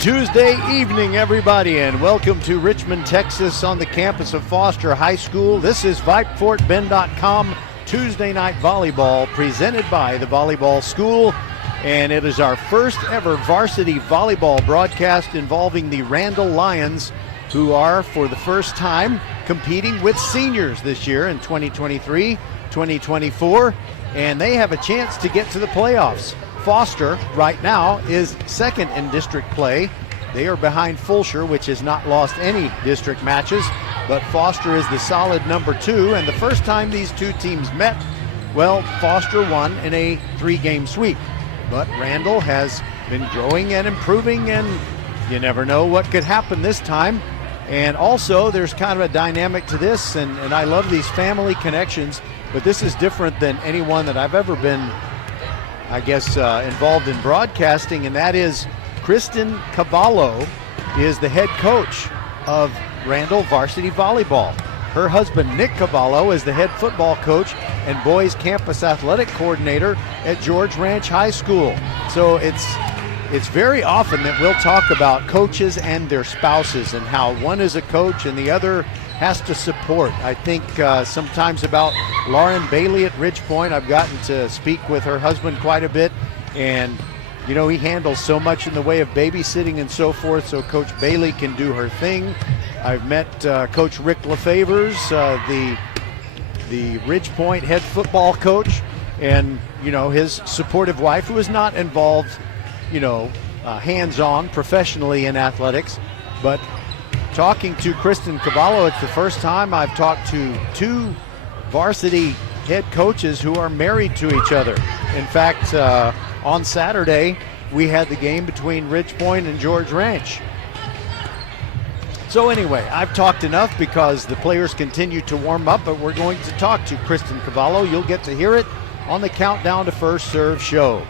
Tuesday evening, everybody, and welcome to Richmond, Texas, on the campus of Foster High School. This is VypeFortBend.com Tuesday Night Volleyball, presented by the Volleyball School, and it is our first ever varsity volleyball broadcast involving the Randle Lions, who are, for the first time, competing with seniors this year in 2023-2024, and they have a chance to get to the playoffs. Foster, right now, is second in district play. They are behind Fulshire, which has not lost any district matches, but Foster is the solid number 2, and the first time these two teams met, well, Foster won in a 3-game sweep. But Randle has been growing and improving, and you never know what could happen this time. And also, there's kind of a dynamic to this, and I love these family connections, but this is different than any one that I've ever been, I guess, involved in broadcasting, and that is Kristen Cavallo is the head coach of Randle Varsity Volleyball. Her husband, Nick Cavallo, is the head football coach and boys campus athletic coordinator at George Ranch High School. So it's very often that we'll talk about coaches and their spouses and how one is a coach and the other has to support. I think sometimes about Lauren Bailey at Ridge Point. I've gotten to speak with her husband quite a bit, and you know, he handles so much in the way of babysitting and so forth, so Coach Bailey can do her thing. I've met Coach Rick LaFavors, the Ridge Point head football coach, and you know, his supportive wife, who is not involved, you know, hands-on professionally in athletics, but talking to Kristen Cavallo, it's the first time I've talked to two varsity head coaches who are married to each other. In fact, on Saturday, we had the game between Ridge Point and George Ranch. So anyway, I've talked enough because the players continue to warm up, but we're going to talk to Kristen Cavallo. You'll get to hear it on the Countdown to First Serve show.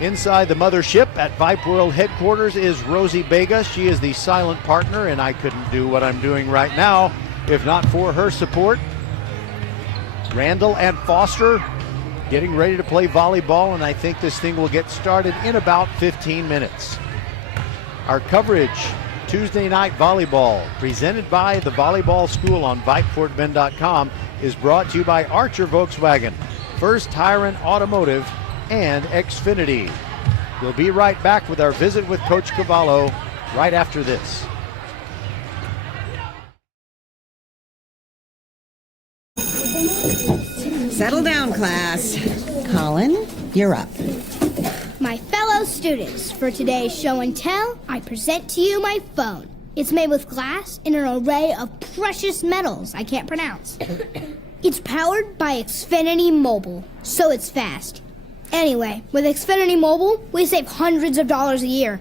Inside the mothership at Vype World headquarters is Rosie Vega. She is the silent partner, and I couldn't do what I'm doing right now if not for her support. Randle and Foster getting ready to play volleyball, and I think this thing will get started in about 15 minutes. Our coverage, Tuesday Night Volleyball, presented by the Volleyball School on VypeFortBend.com, is brought to you by Archer Volkswagen, First Tire and Automotive, and Xfinity. We'll be right back with our visit with Coach Cavallo right after this. Settle down, class. Colin, you're up. My fellow students, for today's show and tell, I present to you my phone. It's made with glass and an array of precious metals I can't pronounce. It's powered by Xfinity Mobile, so it's fast. Anyway, with Xfinity Mobile, we save hundreds of dollars a year.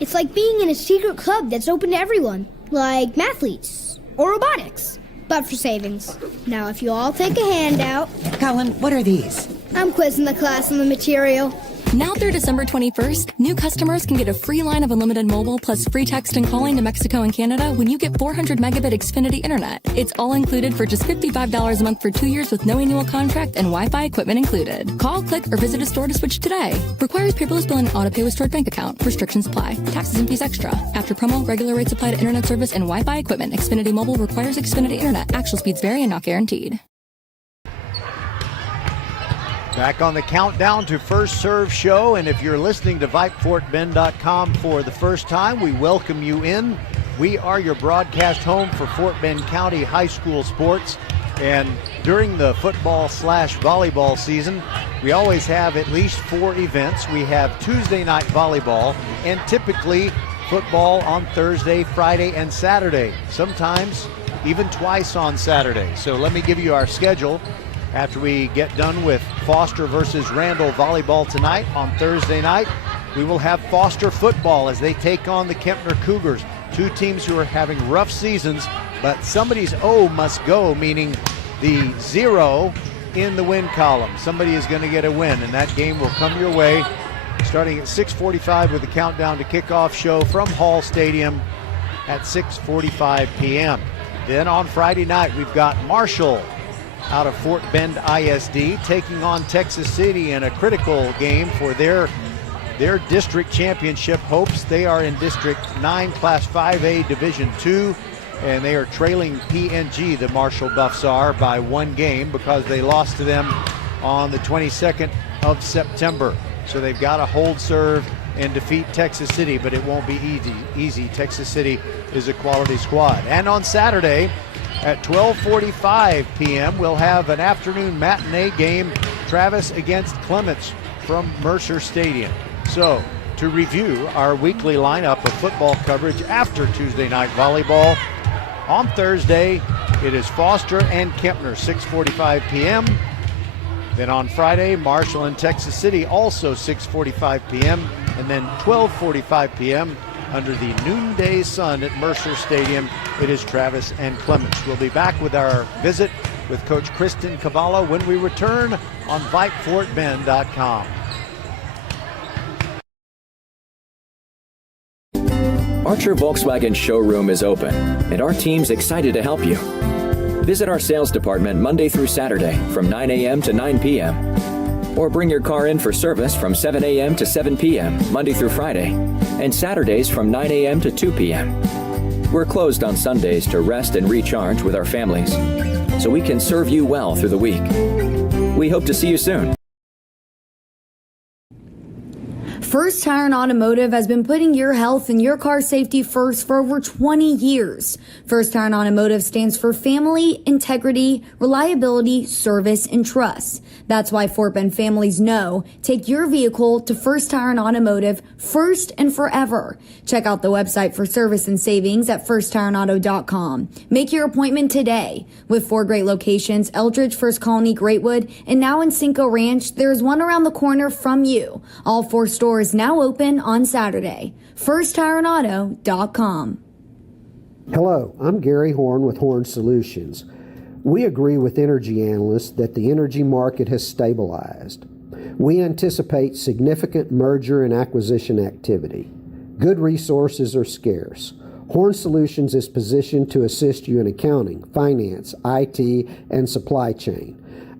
It's like being in a secret club that's open to everyone, like mathletes or robotics, but for savings. Now, if you all take a handout... Colin, what are these? I'm quizzing the class on the material. Now through December 21st, new customers can get a free line of unlimited mobile plus free text and calling to Mexico and Canada when you get 400 megabit Xfinity internet. It's all included for just $55 a month for 2 years with no annual contract and Wi-Fi equipment included. Call, click, or visit a store to switch today. Requires paperless bill and auto pay with stored bank account. Restrictions apply. Taxes and fees extra. After promo, regular rates apply to internet service and Wi-Fi equipment. Xfinity Mobile requires Xfinity internet. Actual speeds vary and not guaranteed. Back on the Countdown to First Serve show, and if you're listening to VypeFortBend.com for the first time, we welcome you in. We are your broadcast home for Fort Bend County high school sports, and during the football/volleyball season, we always have at least 4 events. We have Tuesday night volleyball, and typically football on Thursday, Friday, and Saturday, sometimes even twice on Saturday. So let me give you our schedule. After we get done with Foster versus Randle volleyball tonight, on Thursday night, we will have Foster football as they take on the Kempner Cougars, two teams who are having rough seasons, but somebody's O must go, meaning the 0 in the win column. Somebody is going to get a win, and that game will come your way starting at 6:45 with the Countdown to Kickoff show from Hall Stadium at 6:45 p.m. Then on Friday night, we've got Marshall out of Fort Bend ISD taking on Texas City in a critical game for their their district championship hopes. They are in District 9, Class 5A, Division 2, and they are trailing PNG, the Marshall Buffs are, by 1 game because they lost to them on the 22nd of September. So they've got to hold serve and defeat Texas City, but it won't be easy. Texas City is a quality squad. And on Saturday at 12:45 p.m., we'll have an afternoon matinee game, Travis against Clements from Mercer Stadium. So to review our weekly lineup of football coverage after Tuesday night volleyball, on Thursday, it is Foster and Kempner, 6:45 p.m. Then on Friday, Marshall and Texas City, also 6:45 p.m. And then 12:45 p.m. under the noonday sun at Mercer Stadium, it is Travis and Clements. We'll be back with our visit with Coach Kristen Cavallo when we return on VypeFortBend.com. Archer Volkswagen showroom is open, and our team's excited to help you. Visit our sales department Monday through Saturday from 9 a.m. to 9 p.m. Or bring your car in for service from 7 a.m. to 7 p.m. Monday through Friday, and Saturdays from 9 a.m. to 2 p.m. We're closed on Sundays to rest and recharge with our families, so we can serve you well through the week. We hope to see you soon. First Tire and Automotive has been putting your health and your car safety first for over 20 years. First Tire and Automotive stands for family, integrity, reliability, service, and trust. That's why Fort Bend families know take your vehicle to First Tire and Automotive first and forever. Check out the website for service and savings at firsttireandauto.com. Make your appointment today. With 4 great locations, Eldridge, First Colony, Greatwood, and now in Cinco Ranch, there's one around the corner from you. All 4 stores now open on Saturday. FirstTireandAuto.com. Hello, I'm Gary Horn with Horn Solutions. We agree with energy analysts that the energy market has stabilized. We anticipate significant merger and acquisition activity. Good resources are scarce. Horn Solutions is positioned to assist you in accounting, finance, IT, and supply chain.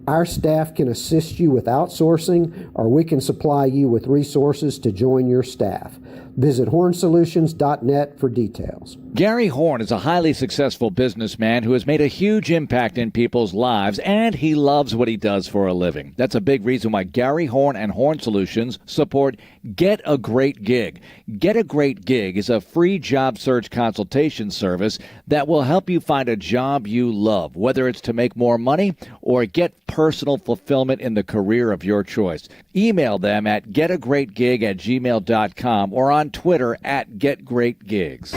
Our staff can assist you with outsourcing, or we can supply you with resources to join your staff. Visit hornsolutions.net for details. Gary Horn is a highly successful businessman who has made a huge impact in people's lives, and he loves what he does for a living. That's a big reason why Gary Horn and Horn Solutions support Get a Great Gig. Get a Great Gig is a free job search consultation service that will help you find a job you love, whether it's to make more money or get personal fulfillment in the career of your choice. Email them at getagreatgig@gmail.com or on Twitter at getgreatgigs.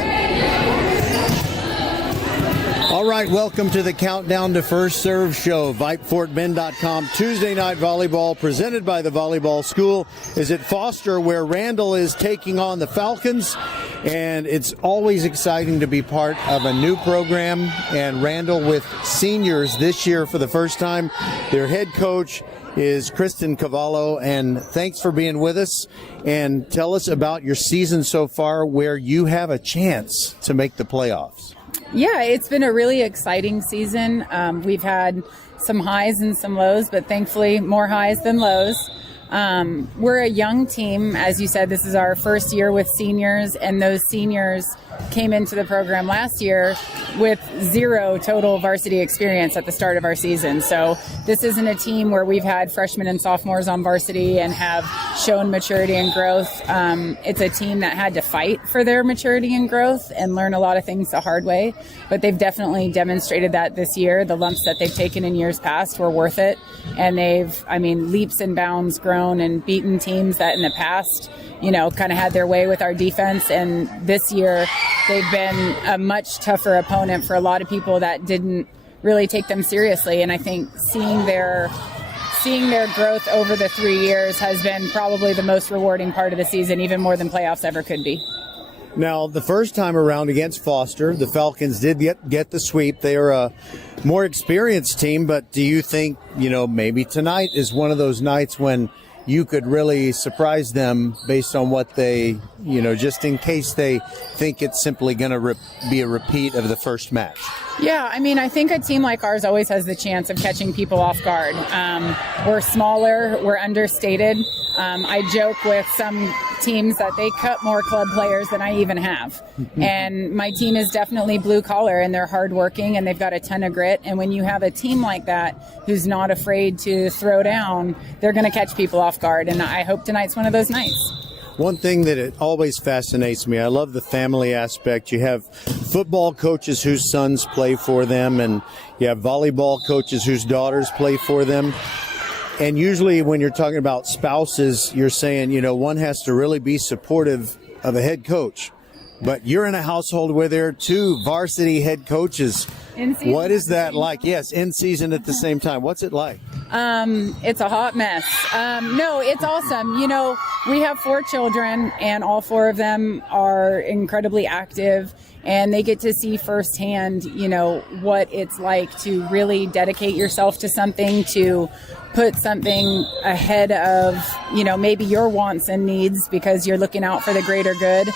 All right, welcome to the Countdown to First Serve show. VypeFortBend.com. Tuesday night volleyball presented by the Volleyball School is at Foster, where Randle is taking on the Falcons. And it's always exciting to be part of a new program. And Randle with seniors this year for the first time. Their head coach is Kristen Cavallo. And thanks for being with us. And tell us about your season so far, where you have a chance to make the playoffs. Yeah, it's been a really exciting season. We've had some highs and some lows, but thankfully more highs than lows. We're a young team. As you said, this is our first year with seniors, and those seniors came into the program last year with 0 total varsity experience at the start of our season. So this isn't a team where we've had freshmen and sophomores on varsity and have shown maturity and growth. It's a team that had to fight for their maturity and growth and learn a lot of things the hard way, but they've definitely demonstrated that this year. The lumps that they've taken in years past were worth it, and they've, leaps and bounds grown and beaten teams that in the past, kind of had their way with our defense. And this year, they've been a much tougher opponent for a lot of people that didn't really take them seriously. And I think seeing their growth over the 3 years has been probably the most rewarding part of the season, even more than playoffs ever could be. Now, the first time around against Foster, the Falcons did get the sweep. They are a more experienced team, but do you think, maybe tonight is one of those nights when you could really surprise them based on what they, just in case they think it's simply going to be a repeat of the first match? Yeah, I mean, I think a team like ours always has the chance of catching people off guard. We're smaller, we're understated. I joke with some teams that they cut more club players than I even have. And my team is definitely blue collar, and they're hardworking, and they've got a ton of grit. And when you have a team like that who's not afraid to throw down, they're going to catch people off guard. And I hope tonight's one of those nights. One thing that it always fascinates me, I love the family aspect. You have football coaches whose sons play for them, and you have volleyball coaches whose daughters play for them. And usually when you're talking about spouses, you're saying, one has to really be supportive of a head coach. But you're in a household where there are two varsity head coaches. What is that like? Yes, in season at the same time. What's it like? It's a hot mess. No, it's awesome. We have 4 children, and all 4 of them are incredibly active, and they get to see firsthand, what it's like to really dedicate yourself to something, to put something ahead of, maybe your wants and needs because you're looking out for the greater good.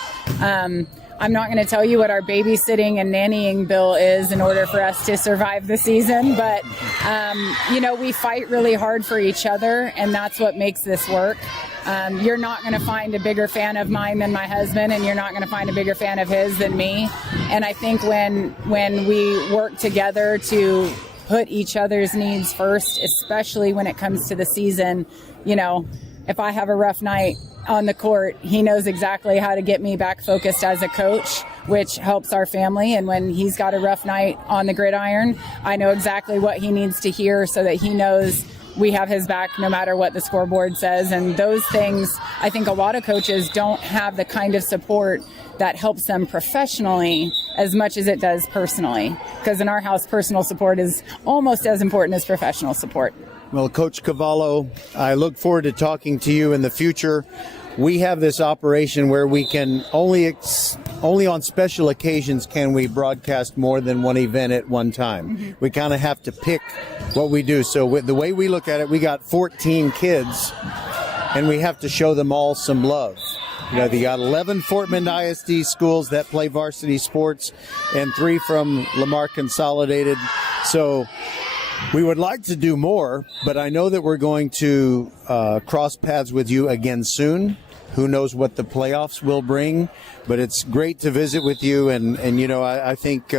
I'm not going to tell you what our babysitting and nannying bill is in order for us to survive the season, but, we fight really hard for each other, and that's what makes this work. You're not going to find a bigger fan of mine than my husband, and you're not going to find a bigger fan of his than me. And I think when we work together to put each other's needs first, especially when it comes to the season, if I have a rough night on the court, he knows exactly how to get me back focused as a coach, which helps our family. And when he's got a rough night on the gridiron, I know exactly what he needs to hear so that he knows we have his back no matter what the scoreboard says. And those things, I think a lot of coaches don't have the kind of support that helps them professionally as much as it does personally. Because in our house, personal support is almost as important as professional support. Well, Coach Cavallo, I look forward to talking to you in the future. We have this operation where we can only on special occasions can we broadcast more than one event at one time. Mm-hmm. We kind of have to pick what we do. So with the way we look at it, we got 14 kids, and we have to show them all some love. They got 11 Fort Bend ISD schools that play varsity sports and 3 from Lamar Consolidated. So we would like to do more, but I know that we're going to cross paths with you again soon. Who knows what the playoffs will bring, but it's great to visit with you. And I think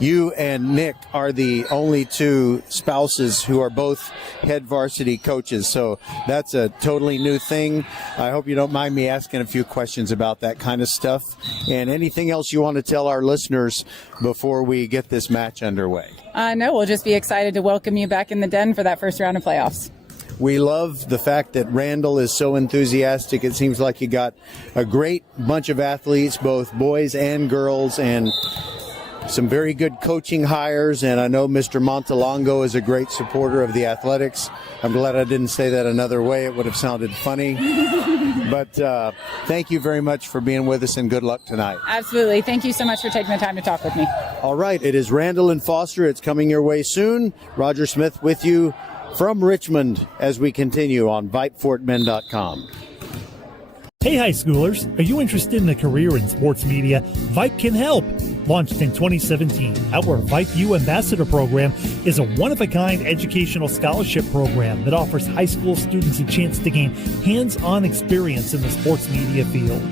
you and Nick are the only 2 spouses who are both head varsity coaches. So that's a totally new thing. I hope you don't mind me asking a few questions about that kind of stuff. And anything else you want to tell our listeners before we get this match underway? No, we'll just be excited to welcome you back in the den for that first round of playoffs. We love the fact that Randle is so enthusiastic. It seems like you got a great bunch of athletes, both boys and girls, and some very good coaching hires. And I know Mr. Montalongo is a great supporter of the athletics. I'm glad I didn't say that another way. It would have sounded funny. But thank you very much for being with us, and good luck tonight. Absolutely. Thank you so much for taking the time to talk with me. All right. It is Randle and Foster. It's coming your way soon. Roger Smith with you from Richmond as we continue on VypeFortBend.com. Hey high schoolers, are you interested in a career in sports media? Vype can help. Launched in 2017, our Vype U Ambassador Program is a one-of-a-kind educational scholarship program that offers high school students a chance to gain hands-on experience in the sports media field.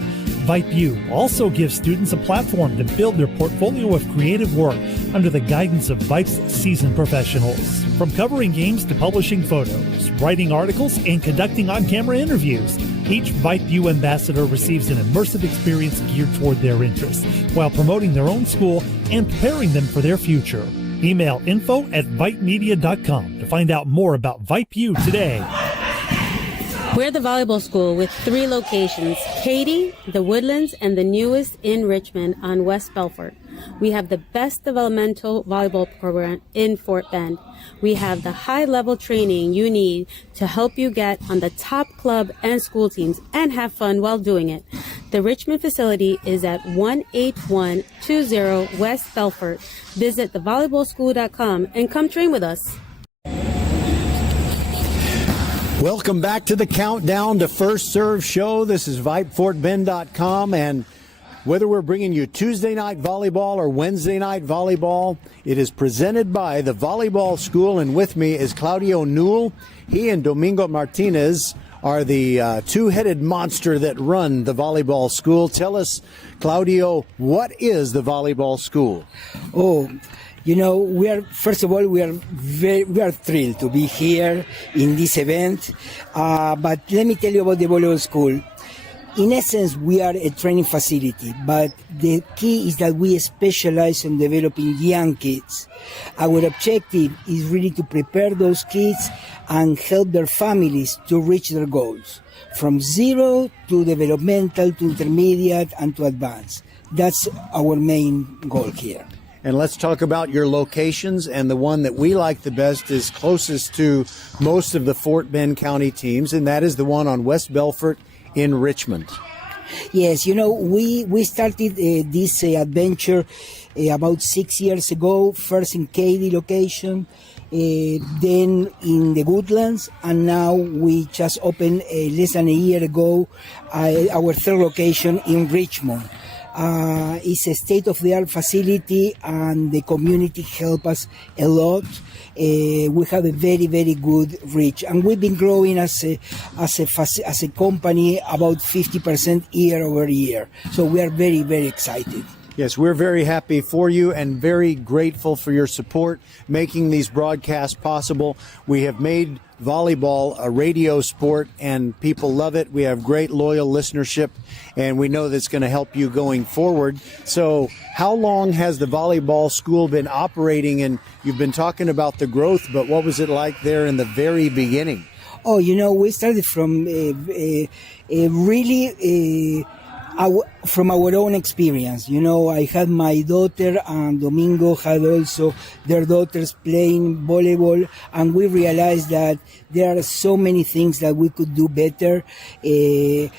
Vype U also gives students a platform to build their portfolio of creative work under the guidance of Vype's seasoned professionals. From covering games to publishing photos, writing articles, and conducting on-camera interviews, each Vype U ambassador receives an immersive experience geared toward their interests, while promoting their own school and preparing them for their future. Email info@vypemedia.com to find out more about Vype U today. We're the volleyball school with 3 locations, Katy, the Woodlands, and the newest in Richmond on West Belfort. We have the best developmental volleyball program in Fort Bend. We have the high-level training you need to help you get on the top club and school teams and have fun while doing it. The Richmond facility is at 18120 West Belfort. Visit thevolleyballschool.com and come train with us. Welcome back to the Countdown to First Serve show. This is VypeFortBend.com, and Whether we're bringing you Tuesday night volleyball or Wednesday night volleyball, it is presented by the Volleyball School, and with me is Claudio Newell. He and Domingo Martinez are the two-headed monster that run the Volleyball School. Tell us, Claudio, what is the Volleyball School? Oh, you know, we are thrilled to be here in this event. But let me tell you about the Volleyball School. In essence, we are a training facility, but the key is that we specialize in developing young kids. Our objective is really to prepare those kids and help their families to reach their goals, from zero to developmental to intermediate and to advanced. That's our main goal here. And let's talk about your locations, and the one that we like the best is closest to most of the Fort Bend County teams, and that is the one on West Belfort in Richmond. Yes, you know, we started this adventure about 6 years ago, first in Katy location, then in the Woodlands, and now we just opened less than a year ago our third location in Richmond. It's a state-of-the-art facility, and the community help us a lot. We have a very, very good reach, and we've been growing as a company about 50% year over year. So we are very, very excited. Yes, we're very happy for you and very grateful for your support making these broadcasts possible. We have made volleyball a radio sport, and people love it. We have great loyal listenership, and we know that's going to help you going forward. So how long has the Volleyball School been operating? And you've been talking about the growth, but what was it like there in the very beginning? Oh, you know, we started from from our own experience. You know, I had my daughter, and Domingo had also their daughters playing volleyball, and we realized that there are so many things that we could do better.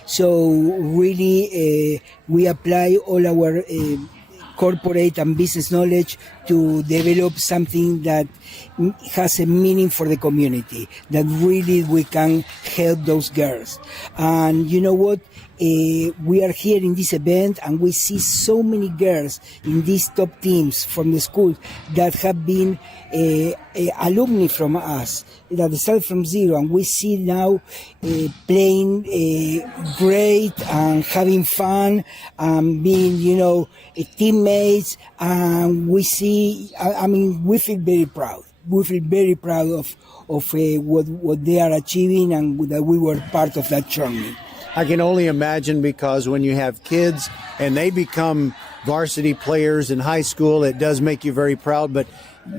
So really, we apply all our corporate and business knowledge to develop something that has a meaning for the community, that really we can help those girls. And you know what? We are here in this event, and we see so many girls in these top teams from the school that have been alumni from us, that started from zero, and we see now playing great and having fun and being, you know, teammates. And we see, I mean, we feel very proud. We feel very proud of what they are achieving, and that we were part of that journey. I can only imagine, because when you have kids and they become varsity players in high school, it does make you very proud, but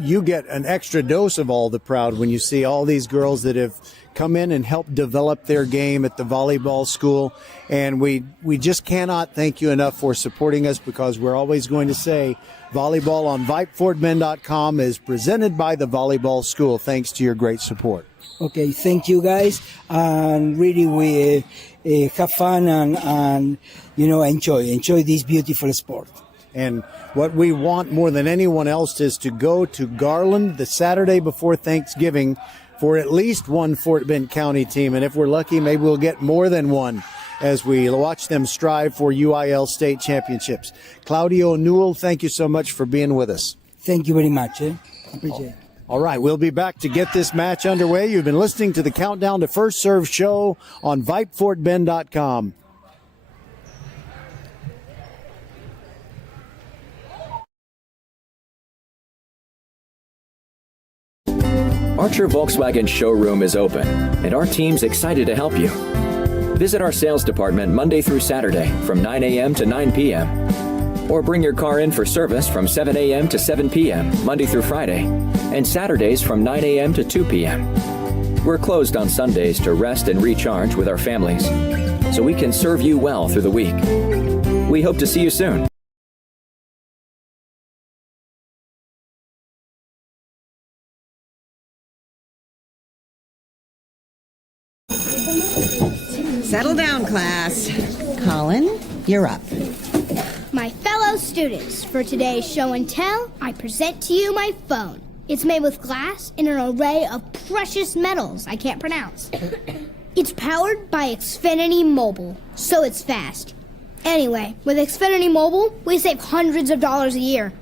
you get an extra dose of all the proud when you see all these girls that have come in and helped develop their game at the Volleyball School. And we just cannot thank you enough for supporting us, because we're always going to say volleyball on VypeFortBend.com is presented by the Volleyball School, thanks to your great support. Okay, thank you guys, and really we have fun and you know, enjoy this beautiful sport. And what we want more than anyone else is to go to Garland the Saturday before Thanksgiving for at least one Fort Bend County team, and if we're lucky, maybe we'll get more than one as we watch them strive for UIL state championships. Claudio Newell, thank you so much for being with us. Thank you very much. Appreciate it. All right, we'll be back to get this match underway. You've been listening to the Countdown to First Serve show on VypeFortBend.com. Archer Volkswagen showroom is open, and our team's excited to help you. Visit our sales department Monday through Saturday from 9 a.m. to 9 p.m. Or bring your car in for service from 7 a.m. to 7 p.m. Monday through Friday, and Saturdays from 9 a.m. to 2 p.m. We're closed on Sundays to rest and recharge with our families, so we can serve you well through the week. We hope to see you soon. Settle down, class. Colin, you're up. My fellow students, for today's show and tell, I present to you my phone. It's made with glass and an array of precious metals I can't pronounce. It's powered by Xfinity Mobile, so it's fast. Anyway, with Xfinity Mobile, we save hundreds of dollars a year.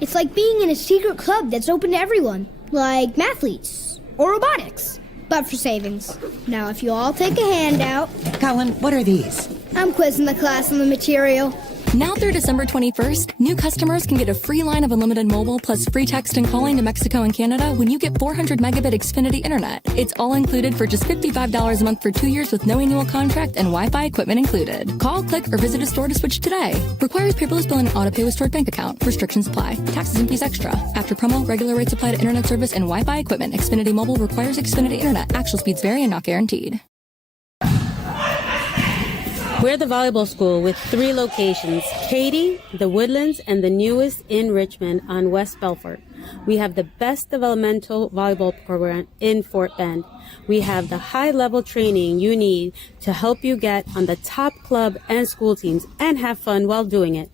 It's like being in a secret club that's open to everyone, like mathletes or robotics, but for savings. Now, if you all take a handout... Colin, what are these? I'm quizzing the class on the material. Now through December 21st, new customers can get a free line of unlimited mobile plus free text and calling to Mexico and Canada when you get 400 megabit Xfinity internet. It's all included for just $55 a month for 2 years with no annual contract and Wi-Fi equipment included. Call, click, or visit a store to switch today. Requires paperless bill and auto pay with stored bank account. Restrictions apply. Taxes and fees extra. After promo, regular rates apply to internet service and Wi-Fi equipment. Xfinity Mobile requires Xfinity internet. Actual speeds vary and not guaranteed. We're the volleyball school with 3 locations, Katy, the Woodlands, and the newest in Richmond on West Belfort. We have the best developmental volleyball program in Fort Bend. We have the high-level training you need to help you get on the top club and school teams and have fun while doing it.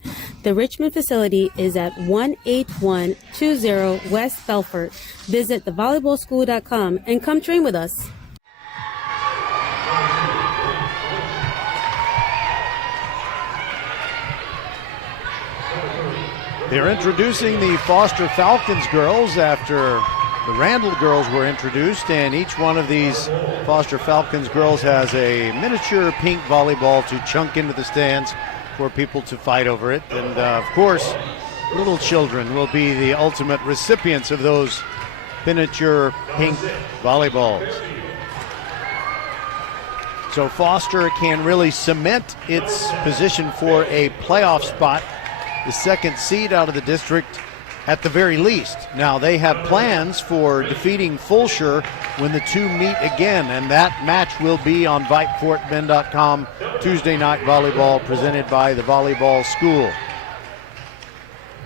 The Richmond facility is at 18120 West Belfort. Visit thevolleyballschool.com and come train with us. They're introducing the Foster Falcons girls after the Randle girls were introduced, and each one of these Foster Falcons girls has a miniature pink volleyball to chunk into the stands for people to fight over it. And of course, little children will be the ultimate recipients of those miniature pink volleyballs. So Foster can really cement its position for a playoff spot, the second seed out of the district at the very least. Now they have plans for defeating Fulshire when the two meet again, and that match will be on VypeFortBend.com. Tuesday night volleyball presented by the Volleyball School.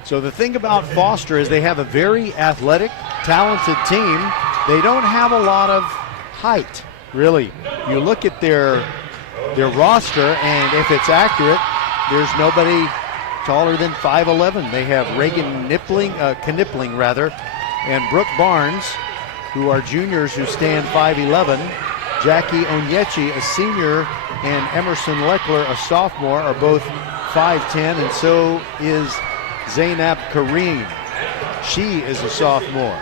So the thing about Foster is they have a very athletic, talented team. They don't have a lot of height, really. You look at their roster, and if it's accurate, there's nobody taller than 5'11". They have Reagan Knipling, and Brooke Barnes, who are juniors who stand 5'11". Jackie Onyechi, a senior, and Emerson Leckler, a sophomore, are both 5'10", and so is Zainab Kareem. She is a sophomore.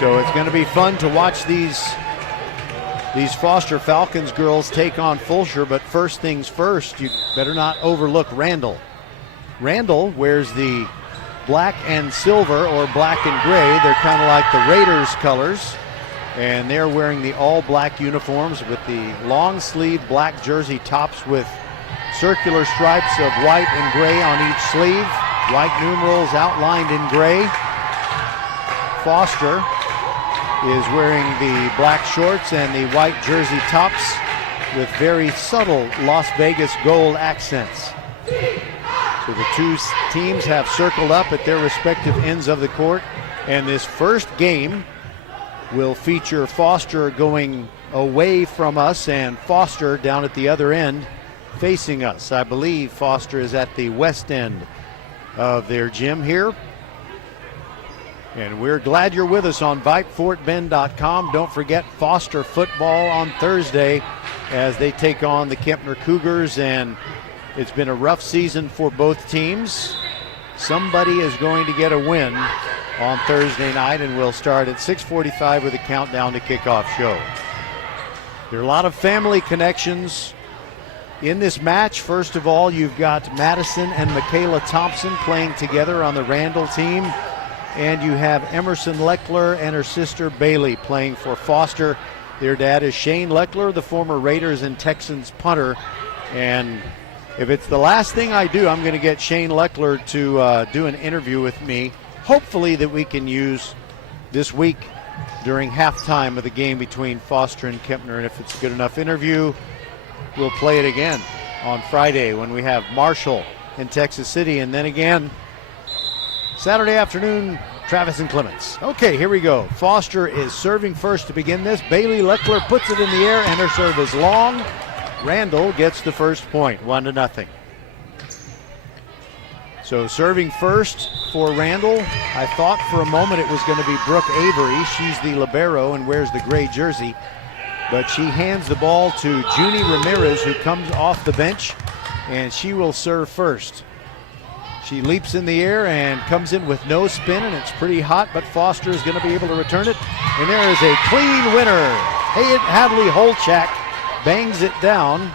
So it's going to be fun to watch these Foster Falcons girls take on Fulshire, but first things first, you better not overlook Randle. Randle wears the black and silver, or black and gray. They're kind of like the Raiders colors, and they're wearing the all-black uniforms with the long-sleeve black jersey tops with circular stripes of white and gray on each sleeve, white numerals outlined in gray. Foster is wearing the black shorts and the white jersey tops with very subtle Las Vegas gold accents. So the two teams have circled up at their respective ends of the court, and this first game will feature Foster going away from us and Foster down at the other end facing us. I believe Foster is at the west end of their gym here. And we're glad you're with us on VypeFortBend.com. Don't forget Foster football on Thursday as they take on the Kempner Cougars, and it's been a rough season for both teams. Somebody is going to get a win on Thursday night, and we'll start at 6:45 with a countdown to kickoff show. There are a lot of family connections in this match. First of all, you've got Madison and Michaela Thompson playing together on the Randle team. And you have Emerson Leckler and her sister Bailey playing for Foster. Their dad is Shane Leckler, the former Raiders and Texans punter. And if it's the last thing I do, I'm going to get Shane Leckler to do an interview with me, hopefully that we can use this week during halftime of the game between Foster and Kempner. And if it's a good enough interview, we'll play it again on Friday when we have Marshall in Texas City, and then again Saturday afternoon, Travis and Clements. Okay, here we go. Foster is serving first to begin this. Bailey Leckler puts it in the air, and her serve is long. Randle gets the first point, 1-0. So serving first for Randle, I thought for a moment it was going to be Brooke Avery. She's the libero and wears the gray jersey. but she hands the ball to Junie Ramirez, who comes off the bench, and she will serve first. She leaps in the air and comes in with no spin, and it's pretty hot, but Foster is going to be able to return it. And there is a clean winner. Hadley Holchak bangs it down.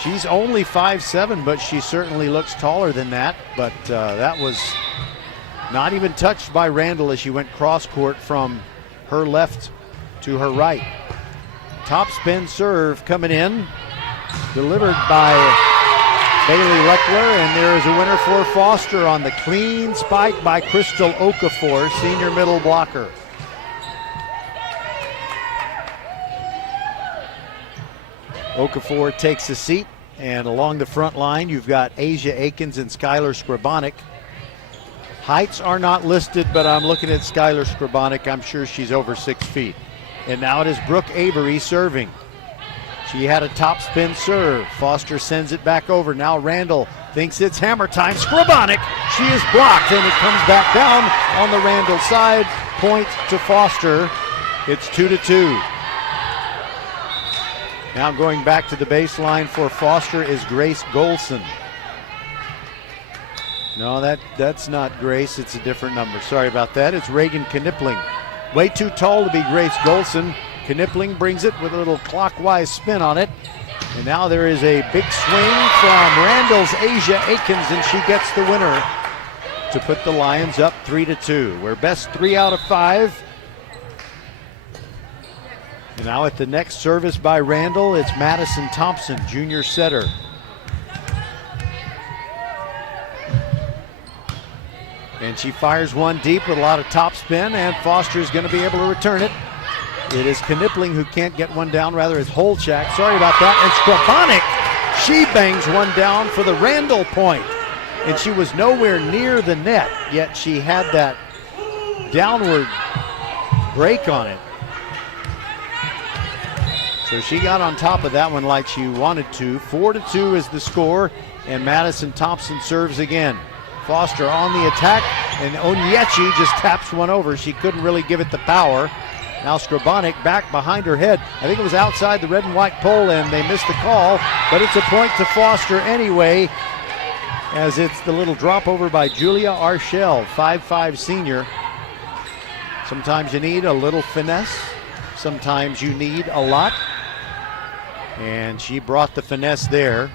She's only 5'7", but she certainly looks taller than that. But that was not even touched by Randle as she went cross court from her left to her right. Top spin serve coming in, delivered by Bailey Leckler, and there is a winner for Foster on the clean spike by Crystal Okafor, senior middle blocker. Okafor takes a seat, and along the front line you've got Asia Akins and Skylar Skrabonik. Heights are not listed, but I'm looking at Skylar Skrabonik. I'm sure she's over 6 feet. And now it is Brooke Avery serving. She had a top spin serve. Foster sends it back over. Now Randle thinks it's hammer time. Skrabonik, she is blocked, and it comes back down on the Randle side. Point to Foster. It's 2-2. Now going back to the baseline for Foster is Grace Golson. No, that's not Grace. It's a different number. Sorry about that. It's Reagan Knipling. Way too tall to be Grace Golson. Knipling brings it with a little clockwise spin on it. And now there is a big swing from Randle's Asia Akins, and she gets the winner to put the Lions up 3-2. We're best 3 out of 5. And now at the next service by Randle, it's Madison Thompson, junior setter. And she fires one deep with a lot of top spin, and Foster is going to be able to return it. It is Knipling who can't get one down, rather it's Holchak. Sorry about that. And Skrabonik, she bangs one down for the Randle point. And she was nowhere near the net, yet she had that downward break on it. So she got on top of that one like she wanted to. 4-2 is the score, and Madison Thompson serves again. Foster on the attack, and Onyechi just taps one over. She couldn't really give it the power. Now Skrabonik back behind her head. I think it was outside the red and white pole, and they missed the call, but it's a point to Foster anyway, as it's the little drop over by Julia Arshell, 5'5" senior. Sometimes you need a little finesse. Sometimes you need a lot. And she brought the finesse there.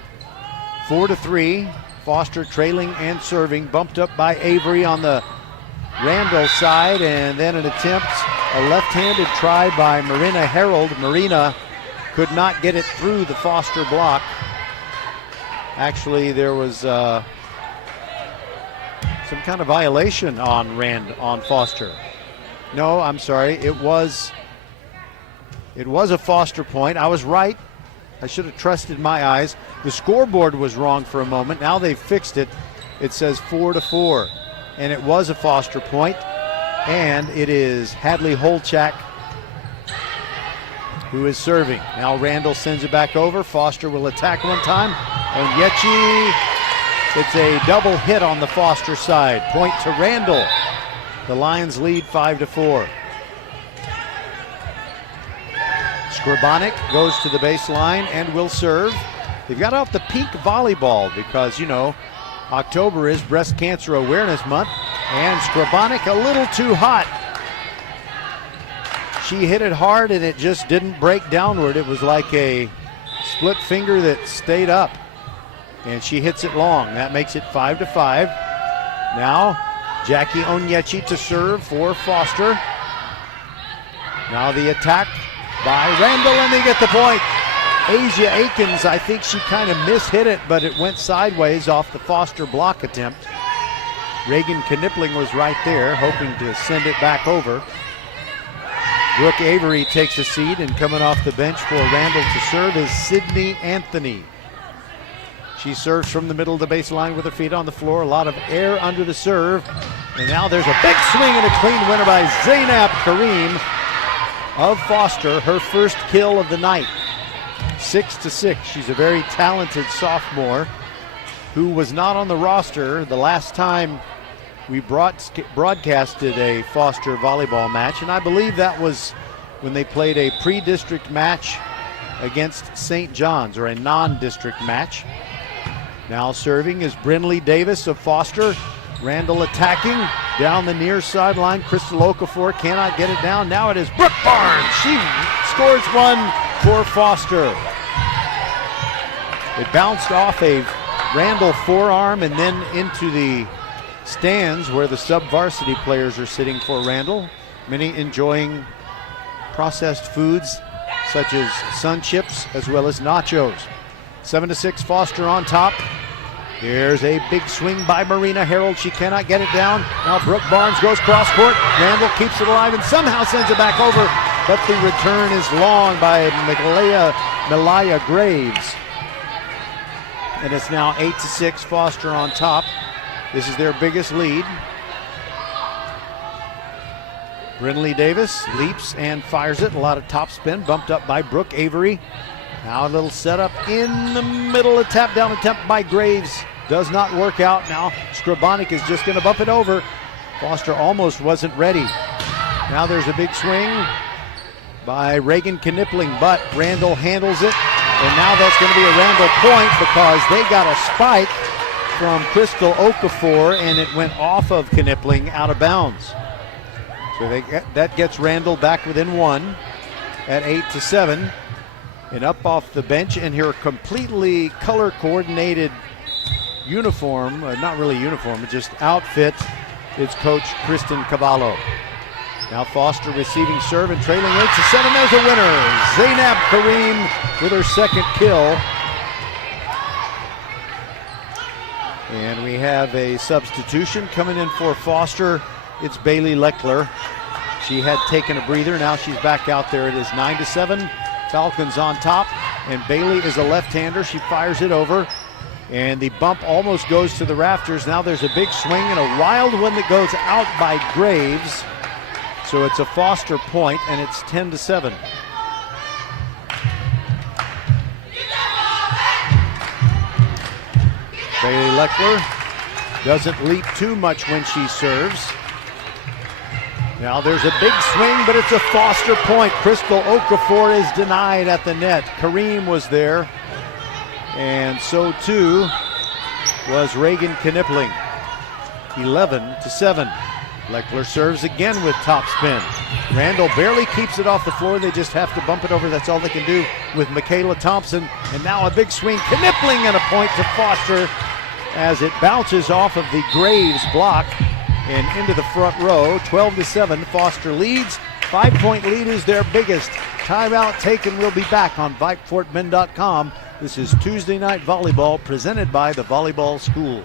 4-3. Foster trailing and serving, bumped up by Avery on the Randle side, and then an attempt, a left-handed try by Marina Harold. Marina could not get it through the Foster block. Actually, there was some kind of violation on Foster. No, I'm sorry, it was a Foster point. I was right. I should have trusted my eyes. The scoreboard was wrong for a moment. Now they've fixed it. It says 4-4. And it was a Foster point. And it is Hadley Holchak who is serving. Now Randle sends it back over. Foster will attack one time. Onyechi, it's a double hit on the Foster side. Point to Randle. The Lions lead 5-4. Skrabonik goes to the baseline and will serve. They've got off the pink volleyball because, you know, October is Breast Cancer Awareness Month. And Skrabonik a little too hot. She hit it hard and it just didn't break downward. It was like a split finger that stayed up. And she hits it long. That makes it 5-5. Now Jackie Onyechi to serve for Foster. Now the attack by Randle, and they get the point. Asia Akins, I think she kind of mishit it, but it went sideways off the Foster block attempt. Reagan Knipling was right there, hoping to send it back over. Brooke Avery takes a seat, and coming off the bench for Randle to serve is Sydney Anthony. She serves from the middle of the baseline with her feet on the floor. A lot of air under the serve. And now there's a big swing and a clean winner by Zainab Kareem of Foster, her first kill of the night. 6-6. She's a very talented sophomore who was not on the roster the last time we broadcasted a Foster volleyball match, and I believe that was when they played a pre-district match against St. John's, or a non-district match. Now serving is Brinley Davis of Foster. Randle attacking down the near sideline. Crystal Okafor cannot get it down. Now it is Brooke Barnes. She scores one for Foster. It bounced off a Randle forearm and then into the stands where the sub-varsity players are sitting for Randle. Many enjoying processed foods such as sun chips as well as nachos. 7-6 Foster on top. Here's a big swing by Marina Harold. She cannot get it down. Now Brooke Barnes goes cross court. Randle keeps it alive and somehow sends it back over. But the return is long by Malaya Graves. And it's now 8-6 Foster on top. This is their biggest lead. Brinley Davis leaps and fires it. A lot of topspin bumped up by Brooke Avery. Now a little setup in the middle. A tap down attempt by Graves. Does not work out. Now Skrabonic is just going to bump it over. Foster almost wasn't ready. Now there's a big swing by Reagan Knipling, but Randle handles it. And now that's going to be a Randle point because they got a spike from Crystal Okafor and it went off of Knipling out of bounds. So that gets Randle back within one at 8-7. And up off the bench in her completely color-coordinated uniform, not really uniform, just outfit, it's Coach Kristen Cavallo. Now Foster receiving serve and trailing 8-7. There's a winner. Zainab Kareem with her second kill. And we have a substitution coming in for Foster. It's Bailey Leckler. She had taken a breather. Now she's back out there. It is 9-7. Falcons on top. And Bailey is a left-hander. She fires it over. And the bump almost goes to the rafters. Now there's a big swing and a wild one that goes out by Graves. So it's a Foster point, and it's 10-7. Bailey Leckler doesn't leap too much when she serves. Now there's a big swing, but it's a Foster point. Crystal Okafor is denied at the net. Kareem was there, and so too was Reagan Knipling. 11-7. Leckler serves again with topspin. Randle barely keeps it off the floor. They just have to bump it over. That's all they can do with Michaela Thompson. And now a big swing. Knipling and a point to Foster as it bounces off of the Graves block and into the front row. 12-7. Foster leads. 5-point lead is their biggest. Timeout taken. We'll be back on VypeFortBend.com. This is Tuesday Night Volleyball presented by the Volleyball School.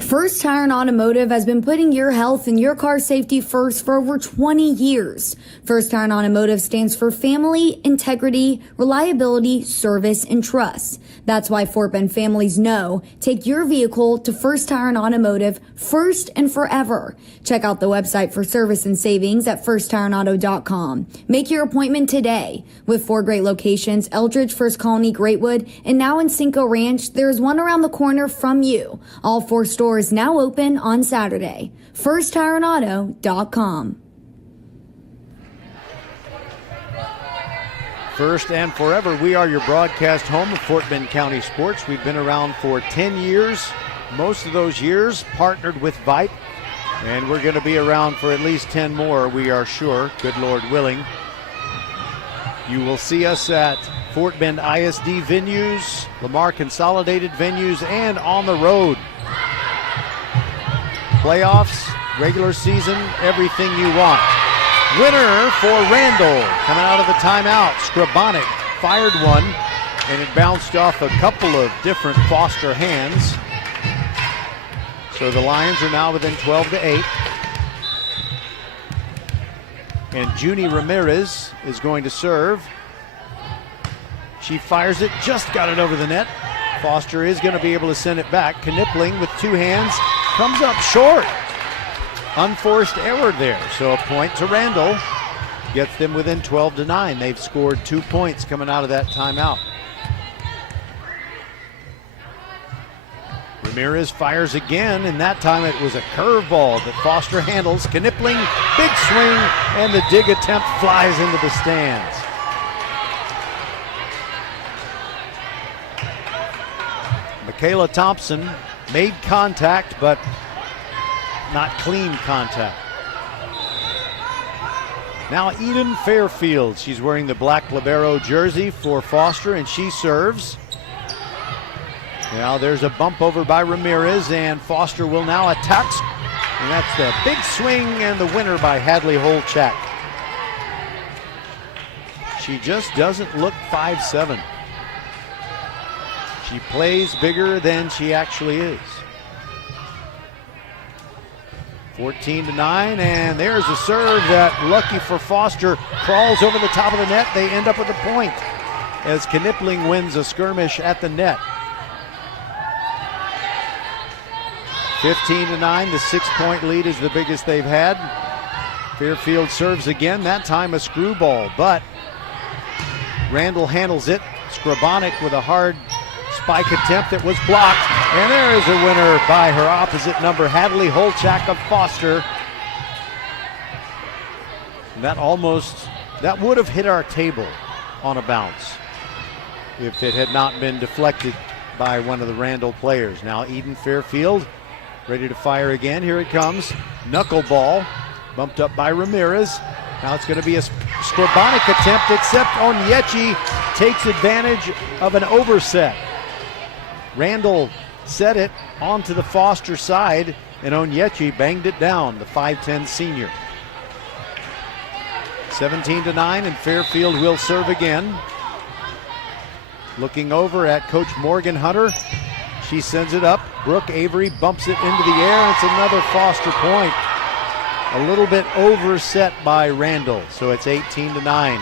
First Tire and Automotive has been putting your health and your car safety first for over 20 years. First Tire and Automotive stands for family, integrity, reliability, service, and trust. That's why Fort Bend families know take your vehicle to First Tire and Automotive first and forever. Check out the website for service and savings at firsttireandauto.com. Make your appointment today. With 4 great locations, Eldridge, First Colony, Greatwood, and now in Cinco Ranch, there's one around the corner from you. All 4 stores now open on Saturday. FirstTireandAuto.com. First and forever, we are your broadcast home of Fort Bend County sports. We've been around for 10 years. Most of those years partnered with Vype, and we're going to be around for at least 10 more, we are sure, good Lord willing. You will see us at Fort Bend ISD venues, Lamar Consolidated venues, and on the road. Playoffs, regular season, everything you want. Winner for Randle coming out of the timeout. Skrabonic fired one, and it bounced off a couple of different Foster hands. So the Lions are now within 12-8. And Junie Ramirez is going to serve. She fires it, just got it over the net. Foster is going to be able to send it back. Knipling with 2 hands comes up short. Unforced error there. So a point to Randle. Gets them within 12-9. They've scored 2 points coming out of that timeout. Ramirez fires again, and that time it was a curveball that Foster handles. Knipling, big swing, and the dig attempt flies into the stands. Michaela Thompson made contact, but not clean contact. Now Eden Fairfield. She's wearing the black libero jersey for Foster, and she serves. Now there's a bump over by Ramirez, and Foster will now attack. And that's the big swing and the winner by Hadley Holchak. She just doesn't look 5'7". She plays bigger than she actually is. 14-9, and there's a serve that, lucky for Foster, crawls over the top of the net. They end up with a point as Knipling wins a skirmish at the net. 15-9, the 6-point lead is the biggest they've had. Fairfield serves again, that time a screwball, but Randle handles it. Skrabonic with a hard spike attempt that was blocked, and there is a winner by her opposite number, Hadley Holchak of Foster. And that would have hit our table on a bounce if it had not been deflected by one of the Randle players. Now Eden Fairfield ready to fire again. Here it comes. Knuckleball bumped up by Ramirez. Now it's going to be a Skrabonic attempt, except Onyechi takes advantage of an overset. Randle set it onto the Foster side, and Onyechi banged it down, the 5'10 senior. 17-9, and Fairfield will serve again. Looking over at Coach Morgan Hunter. She sends it up. Brooke Avery bumps it into the air, and it's another Foster point. A little bit overset by Randle, so it's 18-9.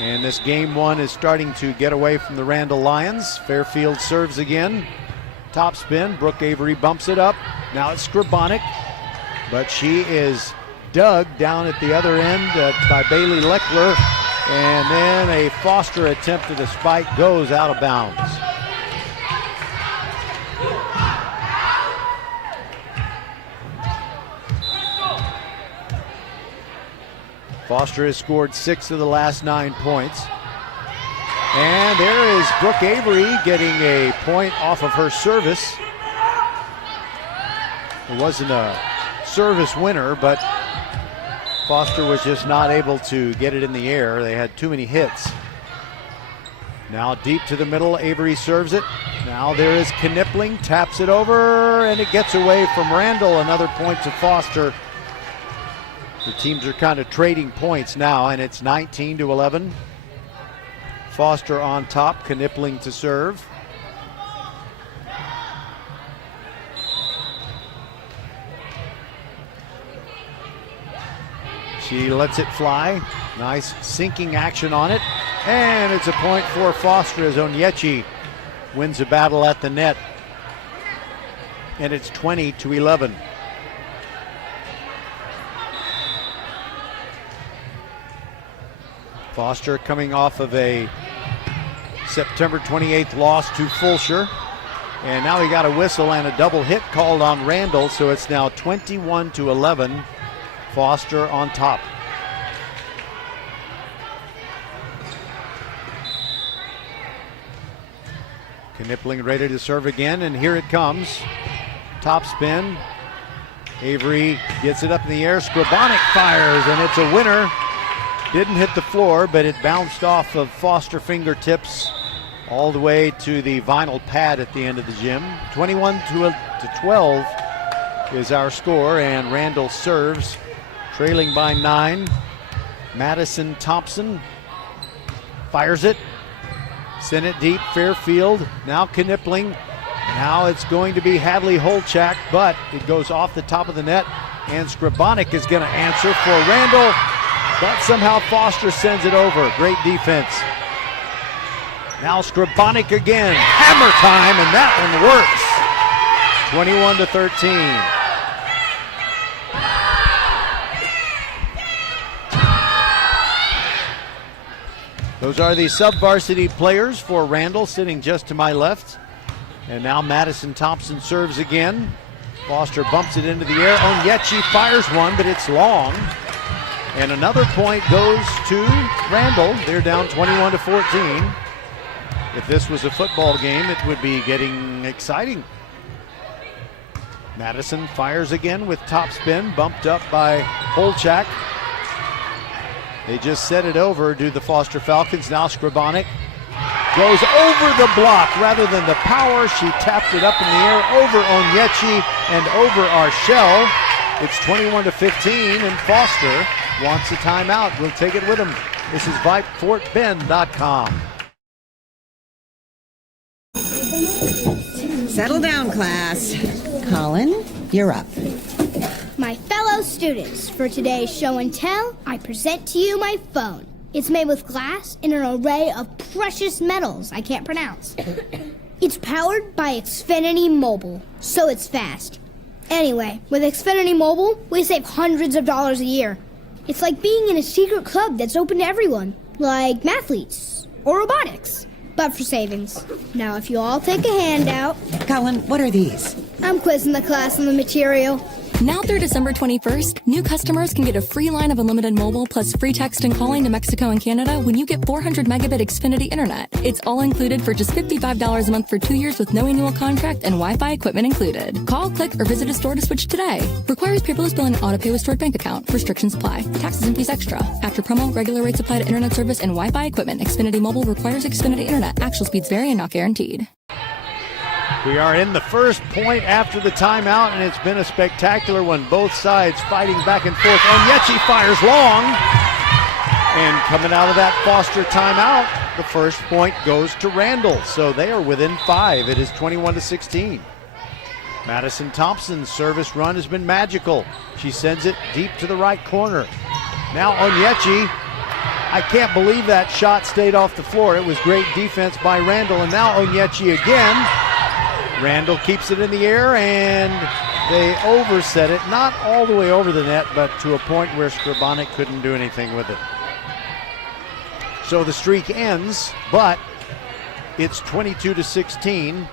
And this game one is starting to get away from the Randle Lions. Fairfield serves again. Top spin. Brooke Avery bumps it up. Now it's Skrabonic, but she is dug down at the other end by Bailey Leckler. And then a Foster attempt at a spike goes out of bounds. Foster has scored 6 of the last 9 points. And there is Brooke Avery getting a point off of her service. It wasn't a service winner, but Foster was just not able to get it in the air. They had too many hits. Now deep to the middle, Avery serves it. Now there is Knipling, taps it over, and it gets away from Randle. Another point to Foster. The teams are kind of trading points now, and it's 19-11. Foster on top, Knipling to serve. She lets it fly. Nice sinking action on it. And it's a point for Foster as Onyechi wins a battle at the net. And it's 20-11. Foster coming off of a September 28th loss to Fulshear. And now he got a whistle and a double hit called on Randle, so it's now 21-11. Foster on top. Knipling ready to serve again, and here it comes. Top spin. Avery gets it up in the air. Skrabonic fires, and it's a winner. Didn't hit the floor, but it bounced off of Foster fingertips all the way to the vinyl pad at the end of the gym. 21-12 is our score, and Randle serves, trailing by 9. Madison Thompson fires it. Sent it deep, Fairfield. Now Knipling. Now it's going to be Hadley Holchak, but it goes off the top of the net, and Skrabonic is going to answer for Randle. But somehow Foster sends it over. Great defense. Now Skrabonic again. Hammer time, and that one works. 21-13. Those are the sub-varsity players for Randle, sitting just to my left. And now Madison Thompson serves again. Foster bumps it into the air. Onyechi fires one, but it's long. And another point goes to Randle. They're down 21-14. If this was a football game, it would be getting exciting. Madison fires again with topspin, bumped up by Holchak. They just set it over to the Foster Falcons. Now Scribonic goes over the block rather than the power. She tapped it up in the air over Onyechi and over Arshel. It's 21-15, and Foster wants a timeout. We'll take it with him. This is VypeFortBend.com. Settle down, class. Colin, you're up. My fellow students, for today's show and tell, I present to you my phone. It's made with glass and an array of precious metals I can't pronounce. It's powered by Xfinity Mobile, so it's fast. Anyway, with Xfinity Mobile, we save hundreds of dollars a year. It's like being in a secret club that's open to everyone, like mathletes or robotics, but for savings. Now, if you all take a handout... Colin, what are these? I'm quizzing the class on the material. Now through December 21st, new customers can get a free line of unlimited mobile plus free text and calling to Mexico and Canada when you get 400 megabit Xfinity internet. It's all included for just $55 a month for 2 years with no annual contract and Wi-Fi equipment included. Call, click, or visit a store to switch today. Requires paperless billing and auto pay with stored bank account. Restrictions apply. Taxes and fees extra. After promo, regular rates apply to internet service and Wi-Fi equipment. Xfinity Mobile requires Xfinity internet. Actual speeds vary and not guaranteed. We are in the first point after the timeout, and it's been a spectacular one. Both sides fighting back and forth. Onyechi fires long. And coming out of that Foster timeout, the first point goes to Randle. So they are within 5. It is 21-16. Madison Thompson's service run has been magical. She sends it deep to the right corner. Now Onyechi, I can't believe that shot stayed off the floor. It was great defense by Randle. And now Onyechi again. Randle keeps it in the air, and they overset it. Not all the way over the net, but to a point where Scribonic couldn't do anything with it. So the streak ends, but it's 22-16.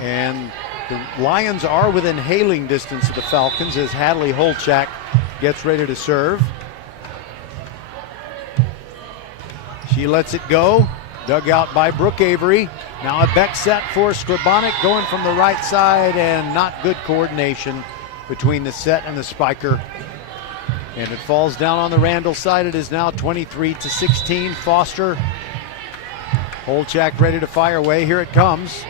And the Lions are within hailing distance of the Falcons as Hadley Holchak gets ready to serve. She lets it go. Dug out by Brooke Avery. Now a back set for Scribonic going from the right side, and not good coordination between the set and the spiker. And it falls down on the Randle side. It is now 23-16. Foster. Holchak ready to fire away. Here it comes.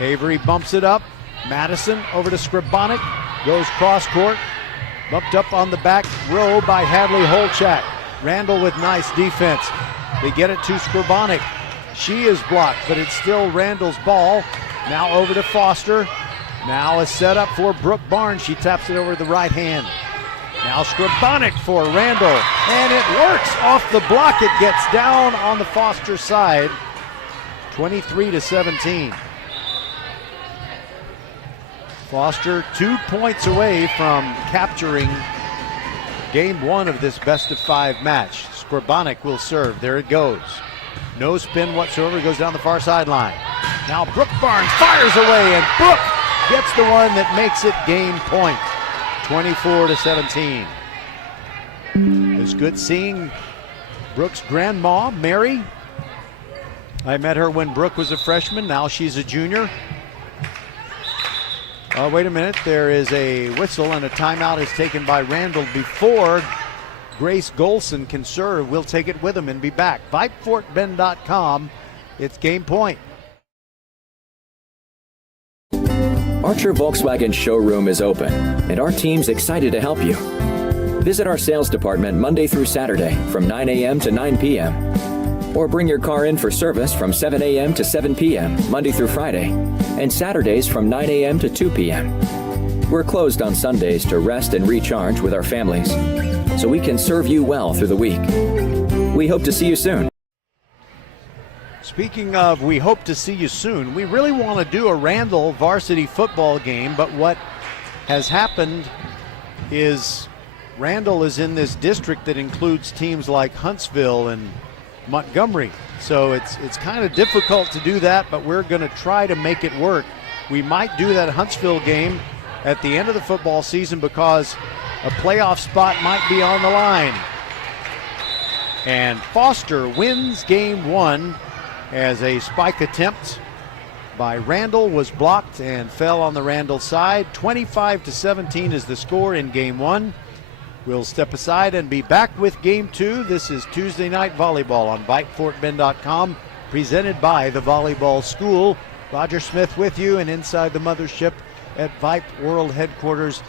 Avery bumps it up. Madison over to Scribonic. Goes cross court. Bumped up on the back row by Hadley Holchak. Randle with nice defense. They get it to Scribonic. She is blocked, but it's still Randle's ball. Now over to Foster. Now a setup for Brooke Barnes. She taps it over the right hand. Now Scribonic for Randle. And it works off the block. It gets down on the Foster side. 23-17. Foster 2 points away from capturing game 1 of this best-of-5 match. Scribonic will serve. There it goes. No spin whatsoever. Goes down the far sideline. Now Brooke Barnes fires away, and Brooke gets the one that makes it game point. 24-17. It's good seeing Brooke's grandma, Mary. I met her when Brooke was a freshman. Now she's a junior. Oh, wait a minute. There is a whistle, and a timeout is taken by Randle before Grace Golson can serve. We'll take it with him and be back. VypeFortBend.com. It's game point. Archer Volkswagen showroom is open, and our team's excited to help you. Visit our sales department Monday through Saturday from 9 a.m. to 9 p.m. Or bring your car in for service from 7 a.m. to 7 p.m. Monday through Friday, and Saturdays from 9 a.m. to 2 p.m. We're closed on Sundays to rest and recharge with our families, so we can serve you well through the week. We hope to see you soon. Speaking of, we hope to see you soon, we really want to do a Randle varsity football game, but what has happened is Randle is in this district that includes teams like Huntsville and Montgomery. So it's kind of difficult to do that, but we're going to try to make it work. We might do that Huntsville game at the end of the football season because a playoff spot might be on the line. And Foster wins game one as a spike attempt by Randle was blocked and fell on the Randle side. 25-17 is the score in game one. We'll step aside and be back with game two. This is Tuesday Night Volleyball on VypeFortBend.com, presented by the Volleyball School. Roger Smith with you, and inside the mothership at Vype World Headquarters,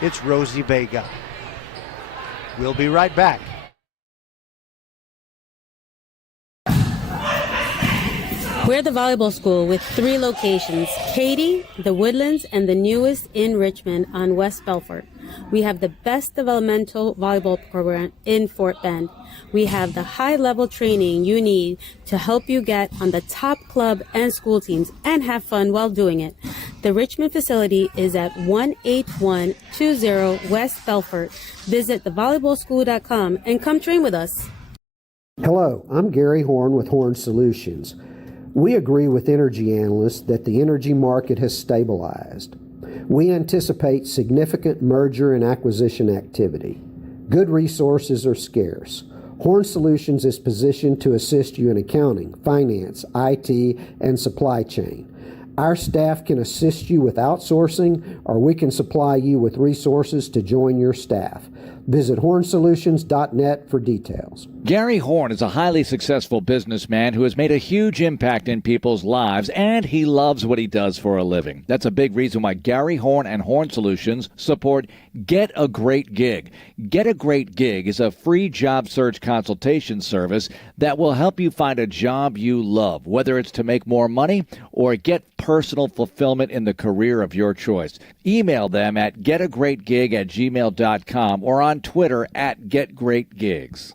it's Rosie Vega. We'll be right back. We're the volleyball school with 3 locations, Katy, the Woodlands, and the newest in Richmond on West Belfort. We have the best developmental volleyball program in Fort Bend. We have the high-level training you need to help you get on the top club and school teams and have fun while doing it. The Richmond facility is at 18120 West Belfort. Visit thevolleyballschool.com and come train with us. Hello, I'm Gary Horn with Horn Solutions. We agree with energy analysts that the energy market has stabilized. We anticipate significant merger and acquisition activity. Good resources are scarce. Horn Solutions is positioned to assist you in accounting, finance, IT, and supply chain. Our staff can assist you with outsourcing, or we can supply you with resources to join your staff. Visit hornsolutions.net for details. Gary Horn is a highly successful businessman who has made a huge impact in people's lives, and he loves what he does for a living. That's a big reason why Gary Horn and Horn Solutions support Get a Great Gig. Get a Great Gig is a free job search consultation service that will help you find a job you love, whether it's to make more money or get personal fulfillment in the career of your choice. Email them at getagreatgig@gmail.com or on Twitter at getgreatgigs.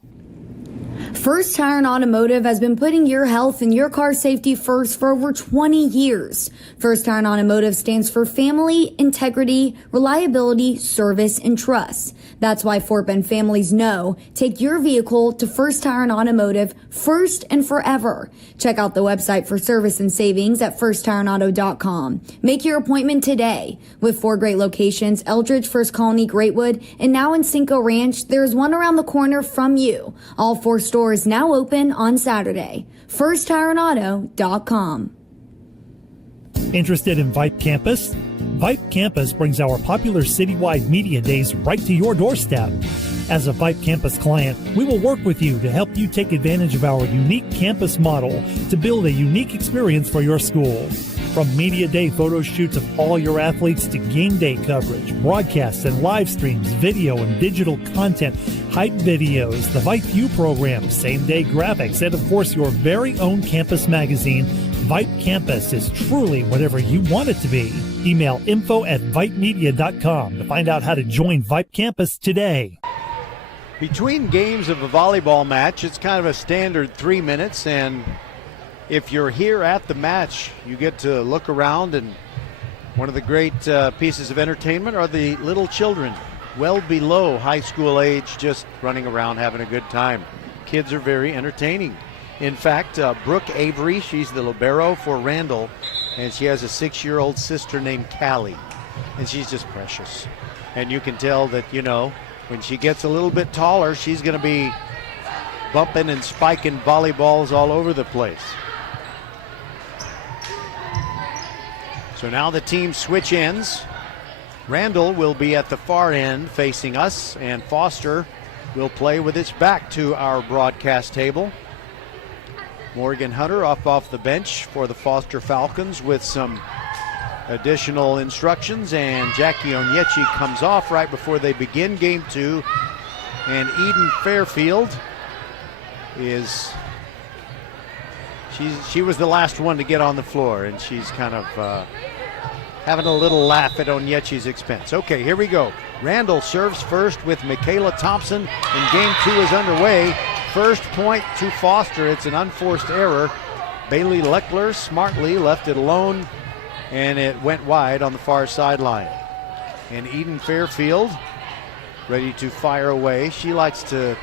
First Tire and Automotive has been putting your health and your car safety first for over 20 years. First Tire and Automotive stands for family, integrity, reliability, service, and trust. That's why Fort Bend families know take your vehicle to First Tire and Automotive first and forever. Check out the website for service and savings at firsttireandauto.com. Make your appointment today. With 4 great locations, Eldridge, First Colony, Greatwood, and now in Cinco Ranch, there's one around the corner from you. All 4 stores now open on Saturday. FirstTireandAuto.com. Interested in Vype Campus? Vype Campus brings our popular citywide media days right to your doorstep. As a Vype Campus client, we will work with you to help you take advantage of our unique campus model to build a unique experience for your school. From media day photo shoots of all your athletes to game day coverage, broadcasts and live streams, video and digital content, hype videos, the Vype U program, same-day graphics, and of course your very own campus magazine, Vype Campus is truly whatever you want it to be. Email info@vypemedia.com to find out how to join Vype Campus today. Between games of a volleyball match, it's kind of a standard 3 minutes, and if you're here at the match, you get to look around, and one of the great pieces of entertainment are the little children, well below high school age, just running around having a good time. Kids are very entertaining. In fact, Brooke Avery, she's the libero for Randle, and she has a 6-year-old sister named Callie, and she's just precious. And you can tell that, you know, when she gets a little bit taller, she's going to be bumping and spiking volleyballs all over the place. So now the teams switch ends. Randle will be at the far end facing us, and Foster will play with its back to our broadcast table. Morgan Hunter off the bench for the Foster Falcons with some additional instructions, and Jackie Onyechi comes off right before they begin game 2. And Eden Fairfield she was the last one to get on the floor, and she's kind of having a little laugh at Onyechi's expense. Okay, here we go. Randle serves first with Michaela Thompson, and game 2 is underway. First point to Foster. It's an unforced error. Bailey Leckler smartly left it alone, and it went wide on the far sideline. And Eden Fairfield ready to fire away. She likes to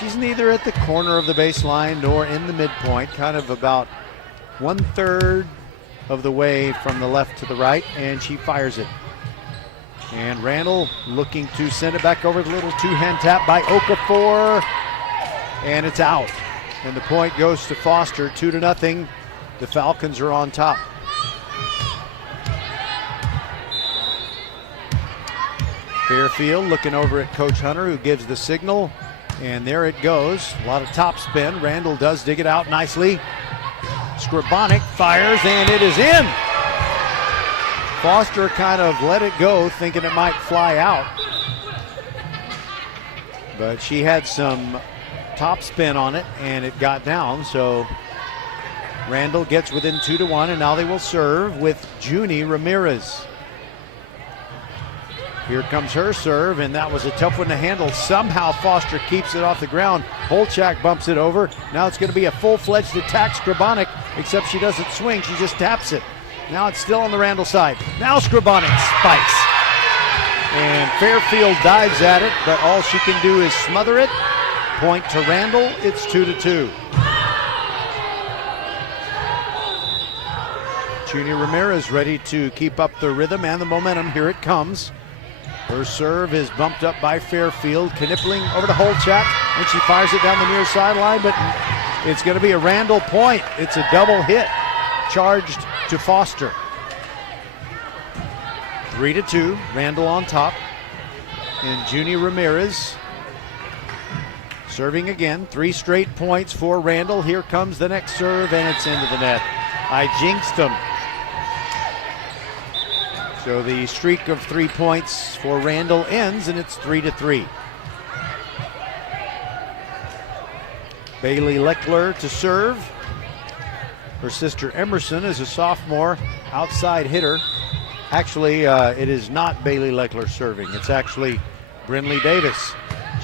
She's neither at the corner of the baseline nor in the midpoint, kind of about 1/3 of the way from the left to the right, and she fires it. And Randle looking to send it back over the little two-hand tap by Okafor, and it's out. And the point goes to Foster, 2-0. The Falcons are on top. Fairfield looking over at Coach Hunter, who gives the signal, and there it goes. A lot of top spin. Randle does dig it out nicely. Skrabonic fires, and it is in. Foster kind of let it go, thinking it might fly out. But she had some top spin on it, and it got down. So Randle gets within 2-1, and now they will serve with Junie Ramirez. Here comes her serve, and that was a tough one to handle. Somehow Foster keeps it off the ground. Holchak bumps it over. Now it's going to be a full-fledged attack, Skrabonic, except she doesn't swing. She just taps it. Now it's still on the Randle side. Now Skrabonic spikes. And Fairfield dives at it, but all she can do is smother it. Point to Randle. It's 2-2. Junie Ramirez ready to keep up the rhythm and the momentum. Here it comes. Her serve is bumped up by Fairfield. Knipling over to Holchak, and she fires it down the near sideline, but it's going to be a Randle point. It's a double hit, charged to Foster. 3-2, Randle on top. And Junie Ramirez serving again. 3 straight points for Randle. Here comes the next serve, and it's into the net. I jinxed them. So the streak of 3 points for Randle ends, and it's 3-3. Bailey Leckler to serve. Her sister Emerson is a sophomore outside hitter. Actually, it is not Bailey Leckler serving. It's actually Brinley Davis.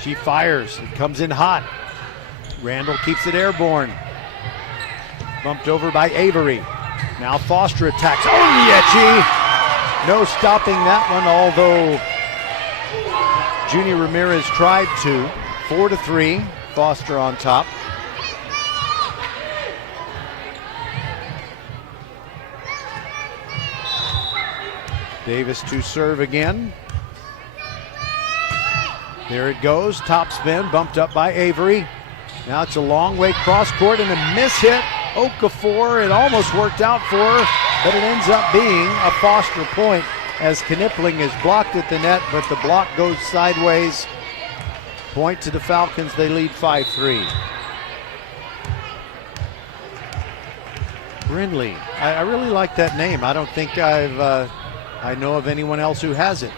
She fires. It comes in hot. Randle keeps it airborne. Bumped over by Avery. Now Foster attacks. Onyechi! No stopping that one, although Junie Ramirez tried to. 4-3, Foster on top. Davis to serve again. There it goes, top spin, bumped up by Avery. Now it's a long way cross court and a miss hit. Okafor, it almost worked out for her, but it ends up being a Foster point as Knipling is blocked at the net, but the block goes sideways. Point to the Falcons, they lead 5-3. Brindley, I really like that name. I don't think I know of anyone else who has it.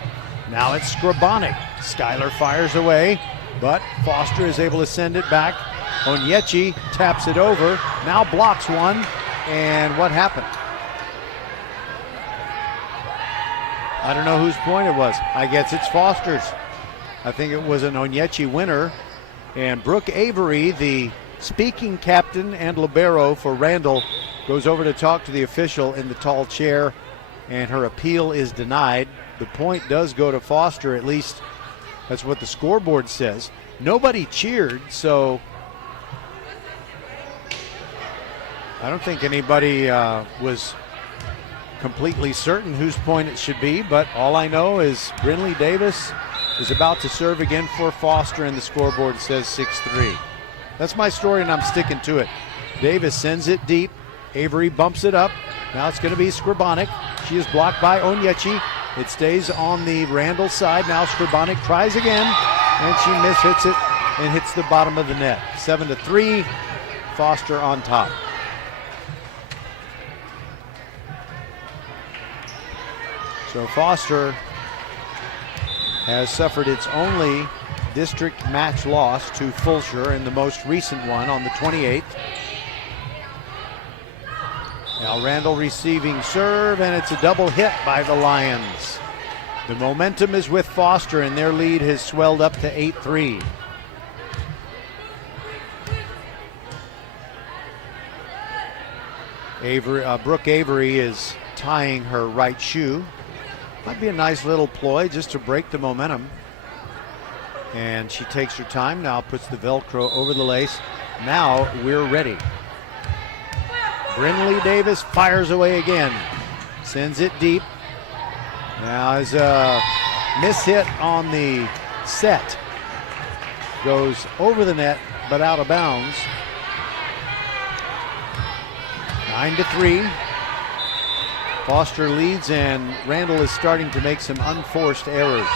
Now it's Skrabonic. Skylar fires away, but Foster is able to send it back. Onyechi taps it over, now blocks one, and what happened? I don't know whose point it was. I guess it's Foster's. I think it was an Onyechi winner, and Brooke Avery, the speaking captain and libero for Randle, goes over to talk to the official in the tall chair, and her appeal is denied. The point does go to Foster, at least that's what the scoreboard says. Nobody cheered, so I don't think anybody was completely certain whose point it should be, but all I know is Brinley Davis is about to serve again for Foster, and the scoreboard says 6-3. That's my story, and I'm sticking to it. Davis sends it deep. Avery bumps it up. Now it's going to be Skrabonic. She is blocked by Onyechi. It stays on the Randle side. Now Skrabonic tries again, and she mishits it and hits the bottom of the net. 7-3, Foster on top. So Foster has suffered its only district match loss to Fulshire, in the most recent one on the 28th. Now Randle receiving serve, and it's a double hit by the Lions. The momentum is with Foster, and their lead has swelled up to 8-3. Brooke Avery is tying her right shoe. Might be a nice little ploy just to break the momentum. And she takes her time, now puts the Velcro over the lace. Now we're ready. Brinley Davis fires away again. Sends it deep. Now is a mishit on the set. Goes over the net, but out of bounds. 9-3. Foster leads, and Randle is starting to make some unforced errors.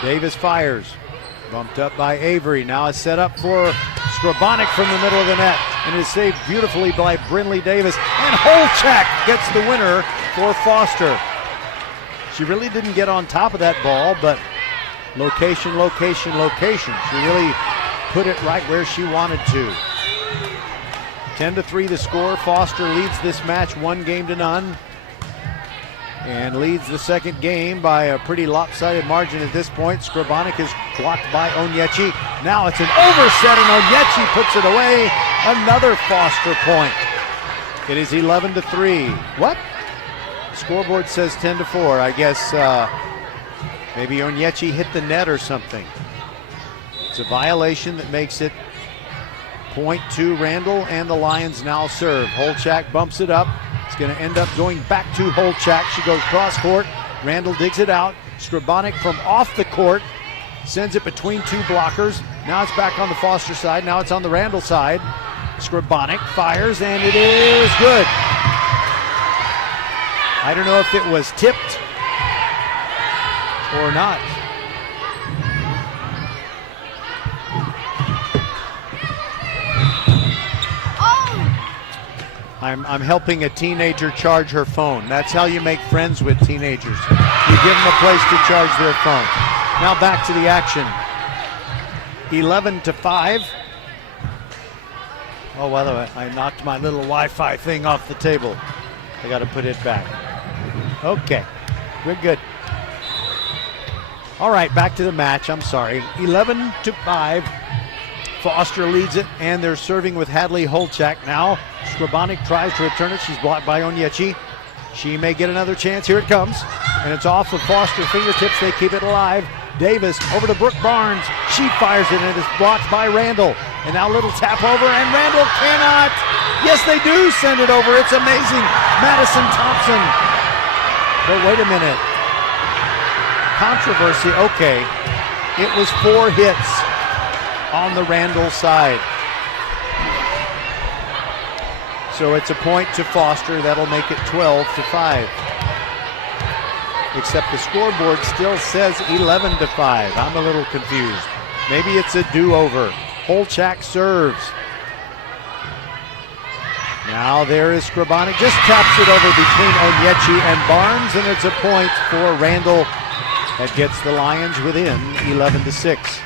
Davis fires. Bumped up by Avery. Now it's set up for Skrabonic from the middle of the net, and is saved beautifully by Brinley Davis. And Holchak gets the winner for Foster. She really didn't get on top of that ball, but location, location, location. She really put it right where she wanted to. 10-3 the score. Foster leads this match 1-0, and leads the second game by a pretty lopsided margin at this point. Skrabonic is blocked by Onyechi. Now it's an overset, and Onyechi puts it away. Another Foster point. It is 11-3. What? Scoreboard says 10-4. I guess maybe Onyechi hit the net or something. It's a violation that makes it point to Randle, and the Lions now serve. Holchak bumps it up. It's going to end up going back to Holchak. She goes cross court. Randle digs it out. Skrabonic from off the court sends it between two blockers. Now it's back on the Foster side. Now it's on the Randle side. Skrabonic fires, and it is good. I don't know if it was tipped or not. I'm helping a teenager charge her phone. That's how you make friends with teenagers. You give them a place to charge their phone. Now back to the action. 11-5. Oh, by the way, I knocked my little Wi-Fi thing off the table. I got to put it back. Okay, we're good. All right, back to the match. I'm sorry. 11-5. Foster leads it, and they're serving with Hadley Holchak now. Skrabonic tries to return it. She's blocked by Onyechi. She may get another chance. Here it comes, and it's off of Foster fingertips. They keep it alive. Davis over to Brooke Barnes. She fires it, and it's blocked by Randle. And now little tap over, and Randle cannot. Yes, they do send it over. It's amazing. Madison Thompson. But wait a minute. Controversy. Okay. It was 4 hits on the Randle side. So it's a point to Foster. That'll make it 12-5. Except the scoreboard still says 11-5. I'm a little confused. Maybe it's a do-over. Holchak serves. Now there is Skrabonic. Just taps it over between Onyechi and Barnes, and it's a point for Randle. That gets the Lions within 11-6.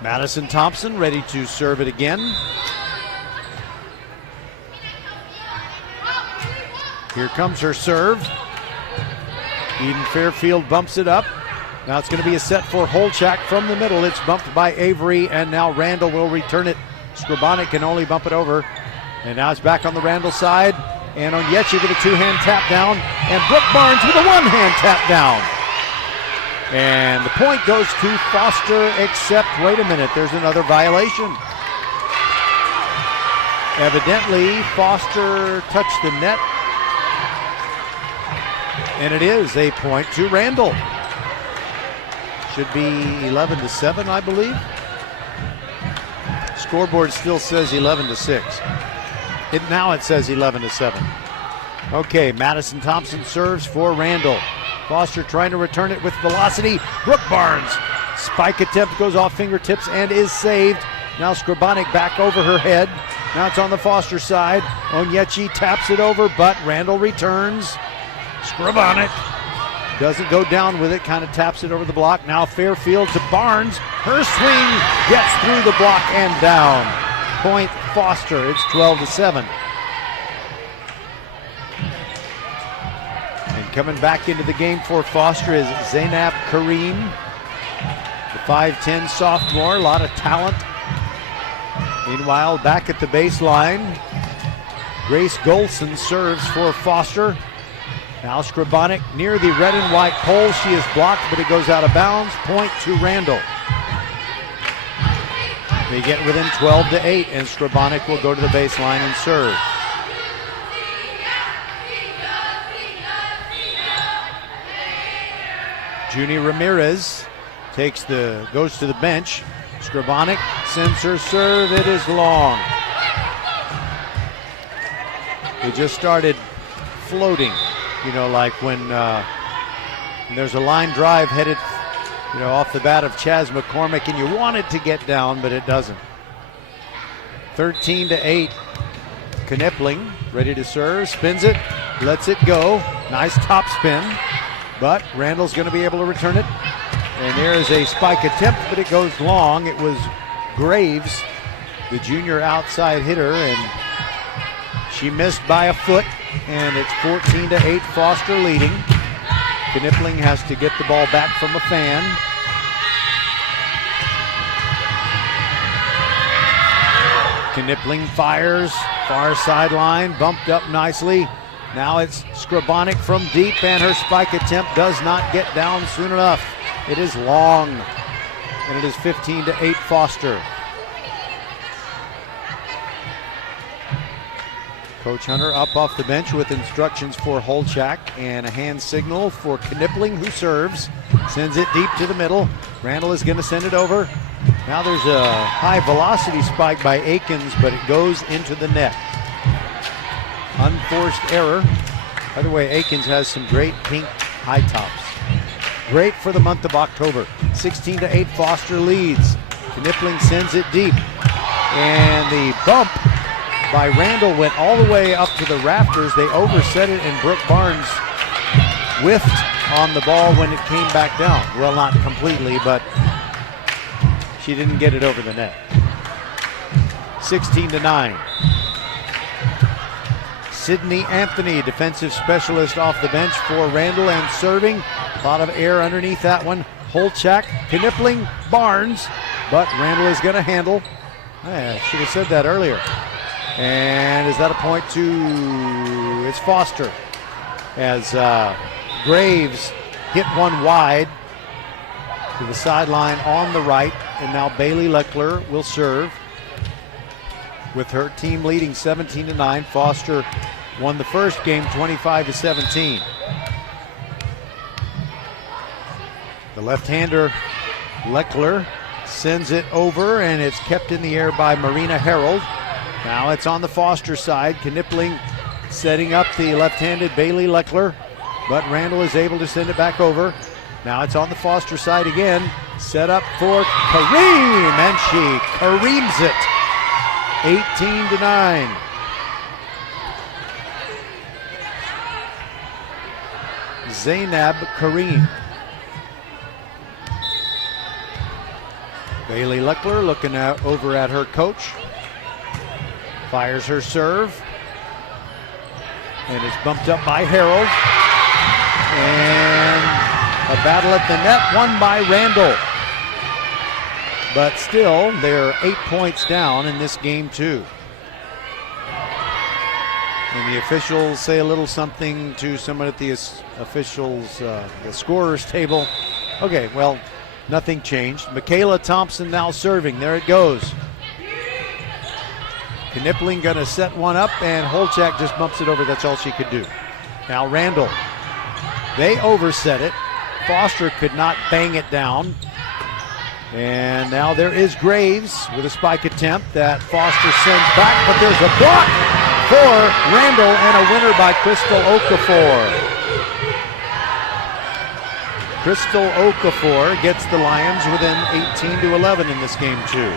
Madison Thompson ready to serve it again. Here comes her serve. Eden Fairfield bumps it up. Now it's going to be a set for Holchak from the middle. It's bumped by Avery, and now Randle will return it. Skrabonic can only bump it over. And now it's back on the Randle side. And Onyechi with a 2-hand tap down. And Brooke Barnes with a 1-hand tap down. And the point goes to Foster, except, wait a minute, there's another violation. Evidently, Foster touched the net. And it is a point to Randle. Should be 11-7, I believe. Scoreboard still says 11-6. Now it says 11-7. Okay, Madison Thompson serves for Randle. Foster trying to return it with velocity. Brooke Barnes. Spike attempt goes off fingertips and is saved. Now Skrabonic back over her head. Now it's on the Foster side. Onyechi taps it over, but Randle returns. Skrabonic doesn't go down with it, kind of taps it over the block. Now Fairfield to Barnes. Her swing gets through the block and down. Point Foster. It's 12-7. And coming back into the game for Foster is Zainab Kareem, the 5'10 sophomore. A lot of talent. Meanwhile, back at the baseline, Grace Golson serves for Foster. Now Skrabonic near the red and white pole. She is blocked, but it goes out of bounds. Point to Randle. They get within 12-8, and Skrabonic will go to the baseline and serve. Junie Ramirez goes to the bench. Skrabonic sends her serve. It is long. They just started floating, like when there's a line drive headed, off the bat of Chaz McCormick, and you want it to get down, but it doesn't. 13-8. Knipling ready to serve, spins it, lets it go. Nice top spin, but Randle's going to be able to return it. And there is a spike attempt, but it goes long. It was Graves, the junior outside hitter, and she missed by a foot, and it's 14-8, Foster leading. Knipling has to get the ball back from a fan. Knipling fires, far sideline, bumped up nicely. Now it's Skrabonic from deep, and her spike attempt does not get down soon enough. It is long, and it is 15-8 Foster. Coach Hunter up off the bench with instructions for Holchak and a hand signal for Knipling, who serves. Sends it deep to the middle. Randle is going to send it over. Now there's a high velocity spike by Akins, but it goes into the net. Unforced error. By the way, Akins has some great pink high tops. Great for the month of October. 16-8, Foster leads. Knipling sends it deep. And the bump by Randle went all the way up to the rafters. They overset it, and Brooke Barnes whiffed on the ball when it came back down. Well, not completely, but she didn't get it over the net. 16-9. Sydney Anthony, defensive specialist off the bench for Randle and serving. A lot of air underneath that one. Holchak, Knipling, Barnes, but Randle is going to handle. I should have said that earlier. And is that a point to, it's Foster, as Graves hit one wide to the sideline on the right, and now Bailey Leckler will serve. With her team leading 17-9, Foster won the first game 25-17. The left-hander Leckler sends it over, and it's kept in the air by Marina Harold. Now it's on the Foster side. Knipling setting up the left-handed Bailey Leckler, but Randle is able to send it back over. Now it's on the Foster side again. Set up for Kareem, and she Kareems it. 18-9. Zainab Kareem. Bailey Leckler looking over at her coach. Fires her serve. And it's bumped up by Harold. And a battle at the net won by Randle. But still, they're 8 points down in this game, too. And the officials say a little something to someone at the officials, the scorer's table. Okay, well, nothing changed. Michaela Thompson now serving. There it goes. Knipling going to set one up, and Holchak just bumps it over. That's all she could do. Now Randle. They overset it. Foster could not bang it down. And now there is Graves with a spike attempt that Foster sends back, but there's a block for Randle and a winner by Crystal Okafor. Crystal Okafor gets the Lions within 18-11 in this game, too.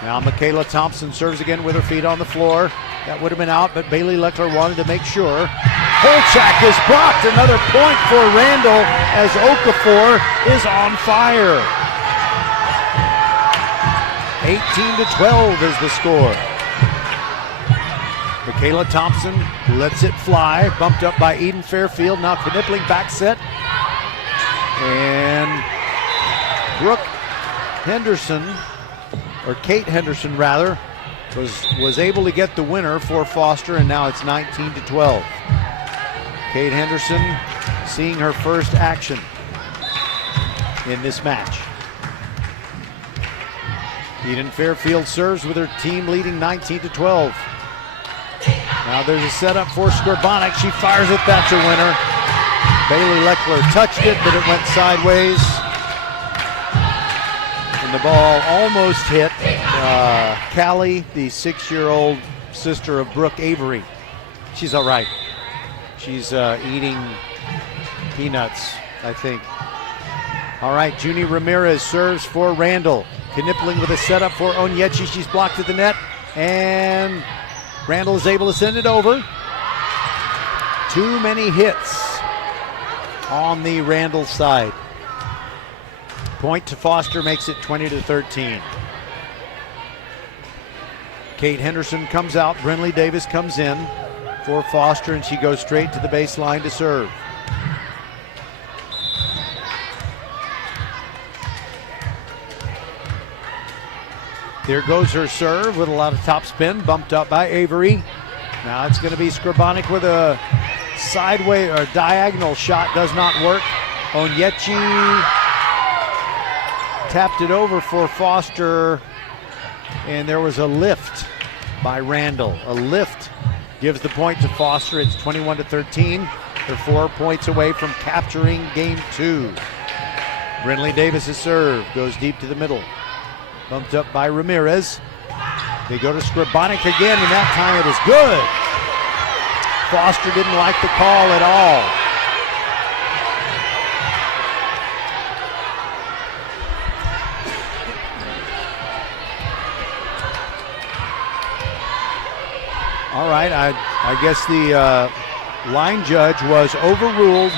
Now Michaela Thompson serves again with her feet on the floor. That would have been out, but Bailey Leckler wanted to make sure. Holchak is blocked. Another point for Randle as Okafor is on fire. 18-12 is the score. Michaela Thompson lets it fly, bumped up by Eden Fairfield. Now Knipling back set. And Brooke Henderson, or Kate Henderson rather, was able to get the winner for Foster, and now it's 19-12. Kate Henderson seeing her first action in this match. Eden Fairfield serves with her team leading 19-12. Now there's a setup for Skrbonek. She fires it. That's a winner. Bailey Leckler touched it, but it went sideways. And the ball almost hit Callie, the 6-year-old sister of Brooke Avery. She's all right. She's eating peanuts, I think. All right, Junie Ramirez serves for Randle. Knippling with a setup for Onyechi. She's blocked at the net, and Randle is able to send it over. Too many hits on the Randle side. Point to Foster makes it 20-13. Kate Henderson comes out. Brinley Davis comes in for Foster, and she goes straight to the baseline to serve. There goes her serve with a lot of topspin, bumped up by Avery. Now it's going to be Skrbonek with a sideways or diagonal shot, does not work. Onyechi tapped it over for Foster, and there was a lift by Randle. A lift gives the point to Foster. It's 21-13. They're 4 points away from capturing game 2. Brinley Davis' serve goes deep to the middle. Bumped up by Ramirez. They go to Skrbonek again, and that time it is good. Foster didn't like the call at all. All right, I guess the line judge was overruled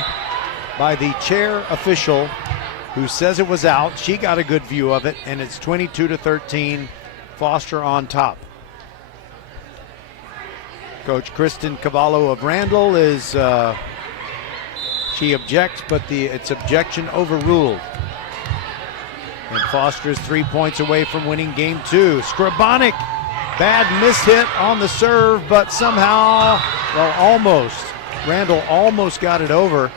by the chair official, who says it was out. She got a good view of it, and it's 22-13, Foster on top. Coach Kristen Cavallo of Randle is, she objects, but it's objection overruled. And Foster is 3 points away from winning game 2. Skrbonek, bad mishit on the serve, but somehow, well, almost. Randle almost got it over.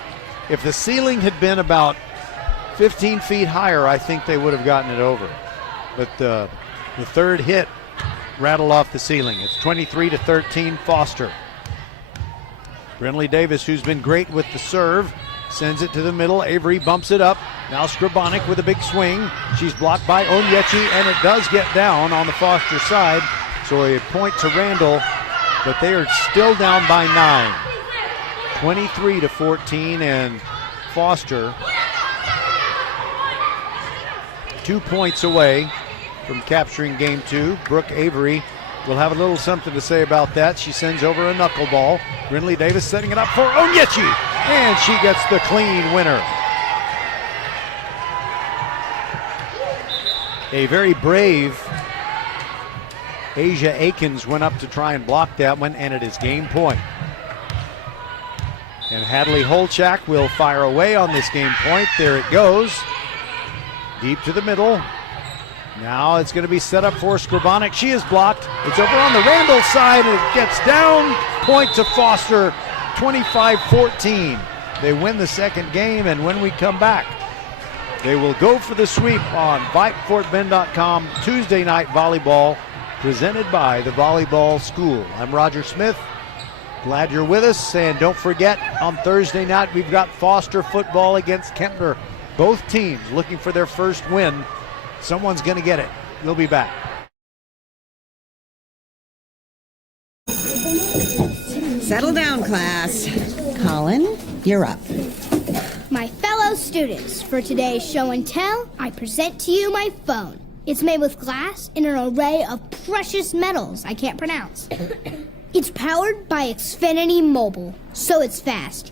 If the ceiling had been about 15 feet higher, I think they would have gotten it over. But the third hit rattled off the ceiling. It's 23-13 Foster. Brinley Davis, who's been great with the serve, sends it to the middle. Avery bumps it up. Now Skrbonek with a big swing. She's blocked by Onyechi, and it does get down on the Foster side. So a point to Randle, but they are still down by 9. 23-14, and Foster 2 points away from capturing game 2. Brooke Avery will have a little something to say about that. She sends over a knuckleball. Brinley Davis setting it up for Onyechi, and she gets the clean winner. A very brave Asia Akins went up to try and block that one, and it is game point. And Hadley Holchak will fire away on this game point. There it goes. Deep to the middle. Now it's going to be set up for Skrbonek. She is blocked. It's over on the Randle side, and it gets down. Point to Foster, 25-14. They win the second game, and when we come back, they will go for the sweep on VypeFortBend.com. Tuesday night volleyball presented by the Volleyball School. I'm Roger Smith. Glad you're with us, and don't forget, on Thursday night we've got Foster football against Kempner. Both teams looking for their first win. Someone's going to get it. We'll be back. Settle down, class. Colin, you're up. My fellow students, for today's show and tell, I present to you my phone. It's made with glass and an array of precious metals I can't pronounce. It's powered by Xfinity Mobile, so it's fast.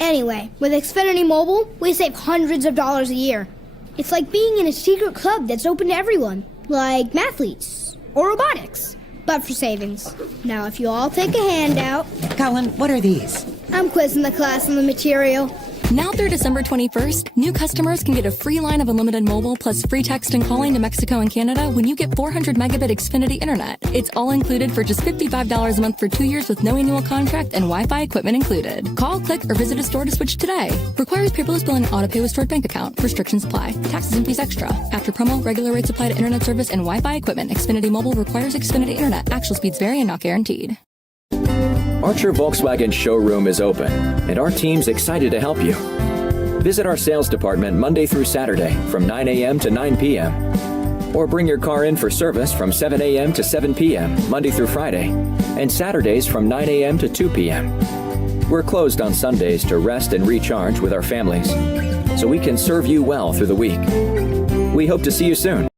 Anyway, with Xfinity Mobile, we save hundreds of dollars a year. It's like being in a secret club that's open to everyone, like mathletes or robotics, but for savings. Now, if you all take a handout. Colin, what are these? I'm quizzing the class on the material. Now through December 21st, new customers can get a free line of unlimited mobile plus free text and calling to Mexico and Canada when you get 400 megabit Xfinity internet. It's all included for just $55 a month for 2 years with no annual contract and Wi-Fi equipment included. Call, click, or visit a store to switch today. Requires paperless billing and auto pay with stored bank account. Restrictions apply. Taxes and fees extra. After promo, regular rates apply to internet service and Wi-Fi equipment. Xfinity Mobile requires Xfinity internet. Actual speeds vary and not guaranteed. Archer Volkswagen showroom is open, and our team's excited to help you. Visit our sales department Monday through Saturday from 9 a.m. to 9 p.m. Or bring your car in for service from 7 a.m. to 7 p.m. Monday through Friday, and Saturdays from 9 a.m. to 2 p.m. We're closed on Sundays to rest and recharge with our families, so we can serve you well through the week. We hope to see you soon.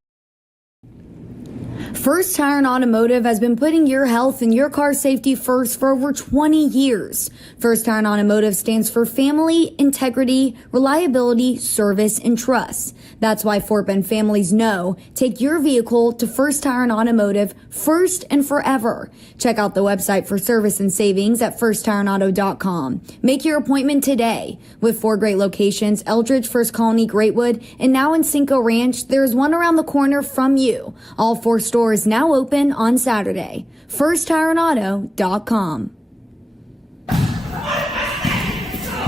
First Tire and Automotive has been putting your health and your car safety first for over 20 years. First Tire and Automotive stands for family, integrity, reliability, service, and trust. That's why Fort Bend families know take your vehicle to First Tire and Automotive first and forever. Check out the website for service and savings at firsttireandauto.com. Make your appointment today. With 4 great locations, Eldridge, First Colony, Greatwood, and now in Cinco Ranch, there's one around the corner from you. All 4 stores now open on Saturday. FirstTireandAuto.com.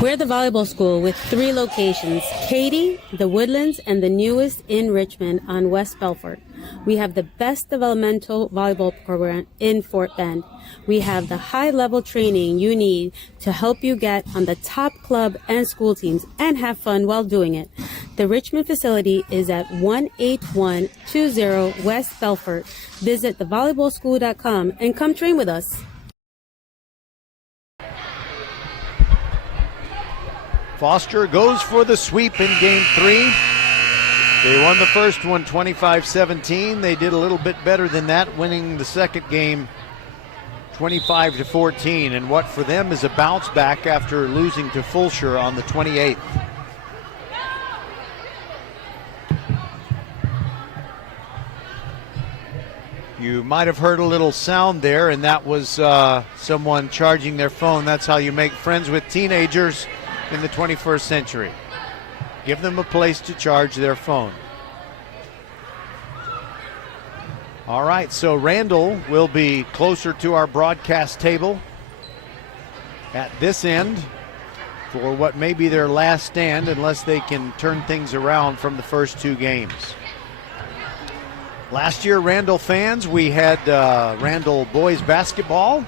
We're the volleyball school with 3 locations, Katy, the Woodlands, and the newest in Richmond on West Belfort. We have the best developmental volleyball program in Fort Bend. We have the high-level training you need to help you get on the top club and school teams and have fun while doing it. The Richmond facility is at 18120 West Belfort. Visit thevolleyballschool.com and come train with us. Foster goes for the sweep in game 3. They won the first one 25-17. They did a little bit better than that, winning the second game 25-14, and what for them is a bounce back after losing to Fulshire on the 28th. You might have heard a little sound there, and that was someone charging their phone. That's how you make friends with teenagers in the 21st century. Give them a place to charge their phone. All right, so Randle will be closer to our broadcast table at this end for what may be their last stand, unless they can turn things around from the first 2 games. Last year, Randle fans, we had Randle boys basketball,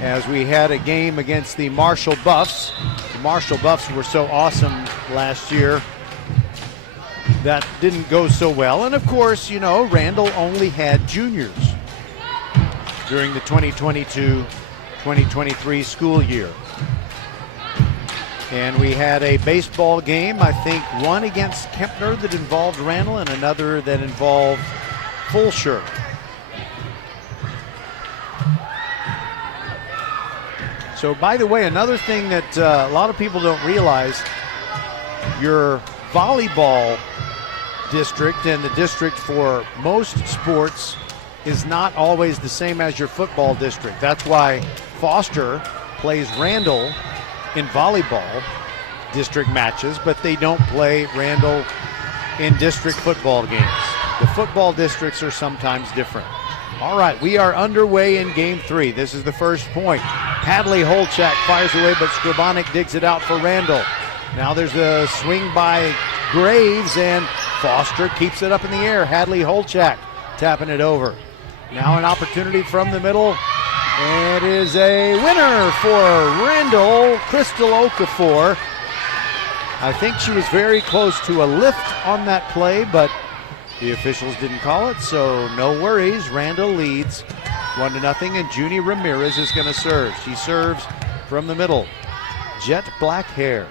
as we had a game against the Marshall Buffs. The Marshall Buffs were so awesome last year. That didn't go so well. And of course, you know, Randle only had juniors during the 2022-2023 school year. And we had a baseball game, I think one against Kempner that involved Randle and another that involved Fulshire. So, by the way, another thing that a lot of people don't realize, your volleyball district and the district for most sports is not always the same as your football district. That's why Foster plays Randle in volleyball district matches, but they don't play Randle in district football games. The football districts are sometimes different. All right, we are underway in game 3. This is the first point. Hadley Holchak fires away, but Scribonic digs it out for Randle. Now there's a swing by Graves, and Foster keeps it up in the air. Hadley Holchak tapping it over. Now an opportunity from the middle. It is a winner for Randle, Crystal Okafor. I think she was very close to a lift on that play, but the officials didn't call it, so no worries. Randle leads 1-0, and Junie Ramirez is going to serve. She serves from the middle. Jet black hair.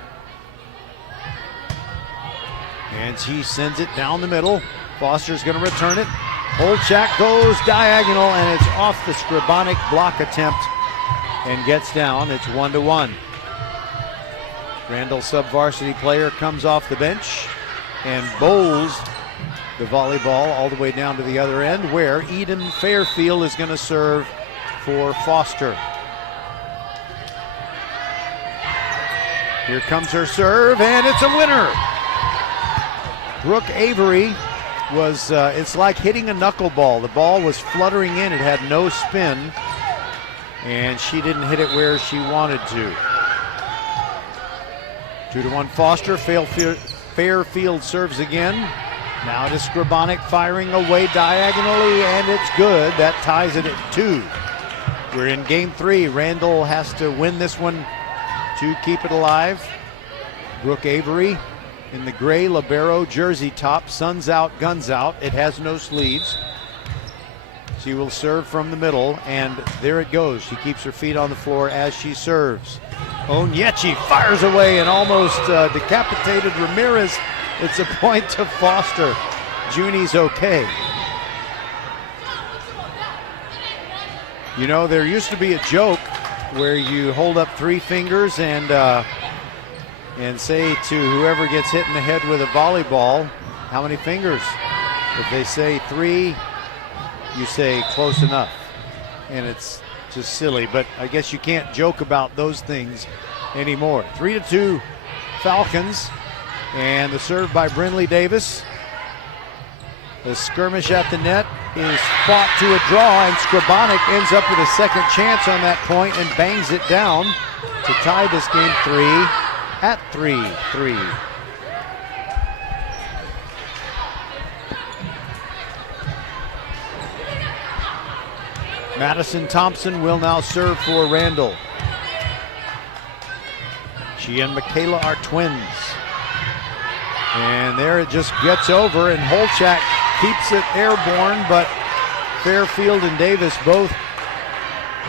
And she sends it down the middle. Foster's going to return it. Holchak goes diagonal, and it's off the Scribonic block attempt and gets down. It's 1-1. Randle sub-varsity player comes off the bench and bowls the volleyball all the way down to the other end, where Eden Fairfield is going to serve for Foster. Here comes her serve, and it's a winner. Brooke Avery was, it's like hitting a knuckleball. The ball was fluttering in. It had no spin, and she didn't hit it where she wanted to. 2-1 Foster. Fairfield serves again. Now to Skrabonic, firing away diagonally, and it's good. That ties it at 2. We're in game 3. Randle has to win this one to keep it alive. Brooke Avery in the gray libero jersey top. Sun's out, guns out. It has no sleeves. She will serve from the middle, and there it goes. She keeps her feet on the floor as she serves. Onyechi fires away and almost decapitated Ramirez. It's a point to Foster. Junie's okay. You know, there used to be a joke where you hold up 3 fingers and say to whoever gets hit in the head with a volleyball, how many fingers? If they say 3, you say close enough. And it's just silly, but I guess you can't joke about those things anymore. 3-2 Falcons, and the serve by Brinley Davis. The skirmish at the net is fought to a draw, and Skrabonic ends up with a second chance on that point and bangs it down to tie this game 3 at 3-3. Madison Thompson will now serve for Randle. She and Michaela are twins. And there it just gets over, and Holchak keeps it airborne, but Fairfield and Davis both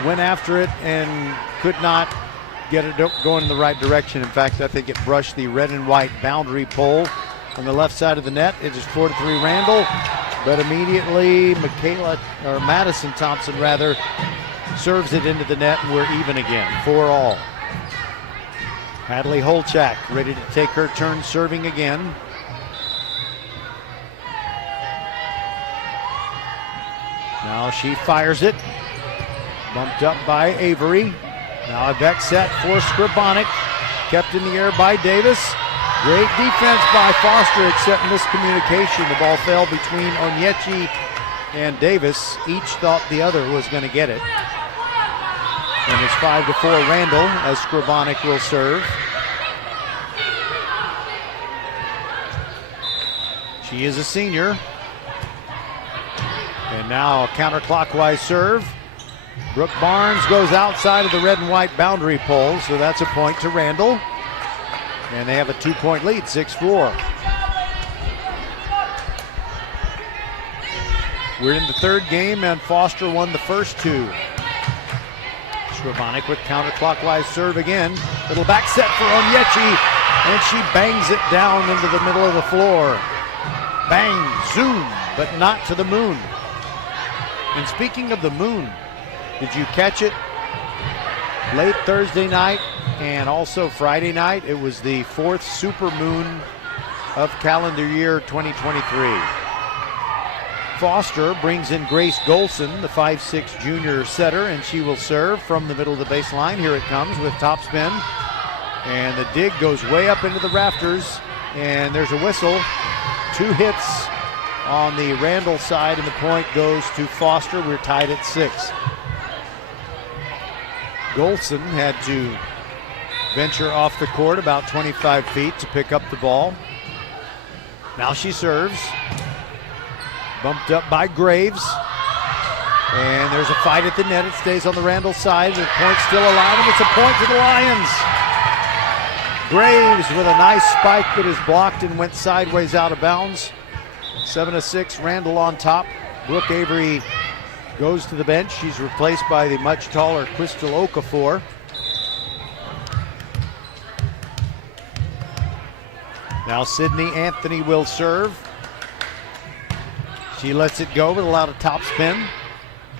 went after it and could not get it going in the right direction. In fact, I think it brushed the red and white boundary pole on the left side of the net. It is 4-3 Randle, but immediately Madison Thompson serves it into the net, and we're even again, 4-all. Hadley Holchak ready to take her turn serving again. Now she fires it. Bumped up by Avery. Now a back set for Skrabonic. Kept in the air by Davis. Great defense by Foster, except miscommunication. The ball fell between Onyechi and Davis. Each thought the other was going to get it. And it's 5-4 Randle as Skrabonic will serve. She is a senior. And now a counterclockwise serve. Brooke Barnes goes outside of the red and white boundary pole, so that's a point to Randle. And they have a 2-point lead, 6-4. We're in the third game, and Foster won the first 2. Skrabonic with counterclockwise serve again. Little back set for Onyechi, and she bangs it down into the middle of the floor. Bang, zoom, but not to the moon. And speaking of the moon, did you catch it? Late Thursday night and also Friday night, it was the 4th supermoon of calendar year 2023. Foster brings in Grace Golson, the 5'6" junior setter, and she will serve from the middle of the baseline. Here it comes with topspin. And the dig goes way up into the rafters, and there's a whistle. 2 hits on the Randle side, and the point goes to Foster. We're tied at 6. Golson had to venture off the court about 25 feet to pick up the ball. Now she serves. Bumped up by Graves. And there's a fight at the net. It stays on the Randle side. The point's still alive, and it's a point to the Lions. Graves with a nice spike that is blocked and went sideways out of bounds. 7-6, Randle on top. Brooke Avery goes to the bench. She's replaced by the much taller Crystal Okafor. Now Sydney Anthony will serve. She lets it go with a lot of topspin.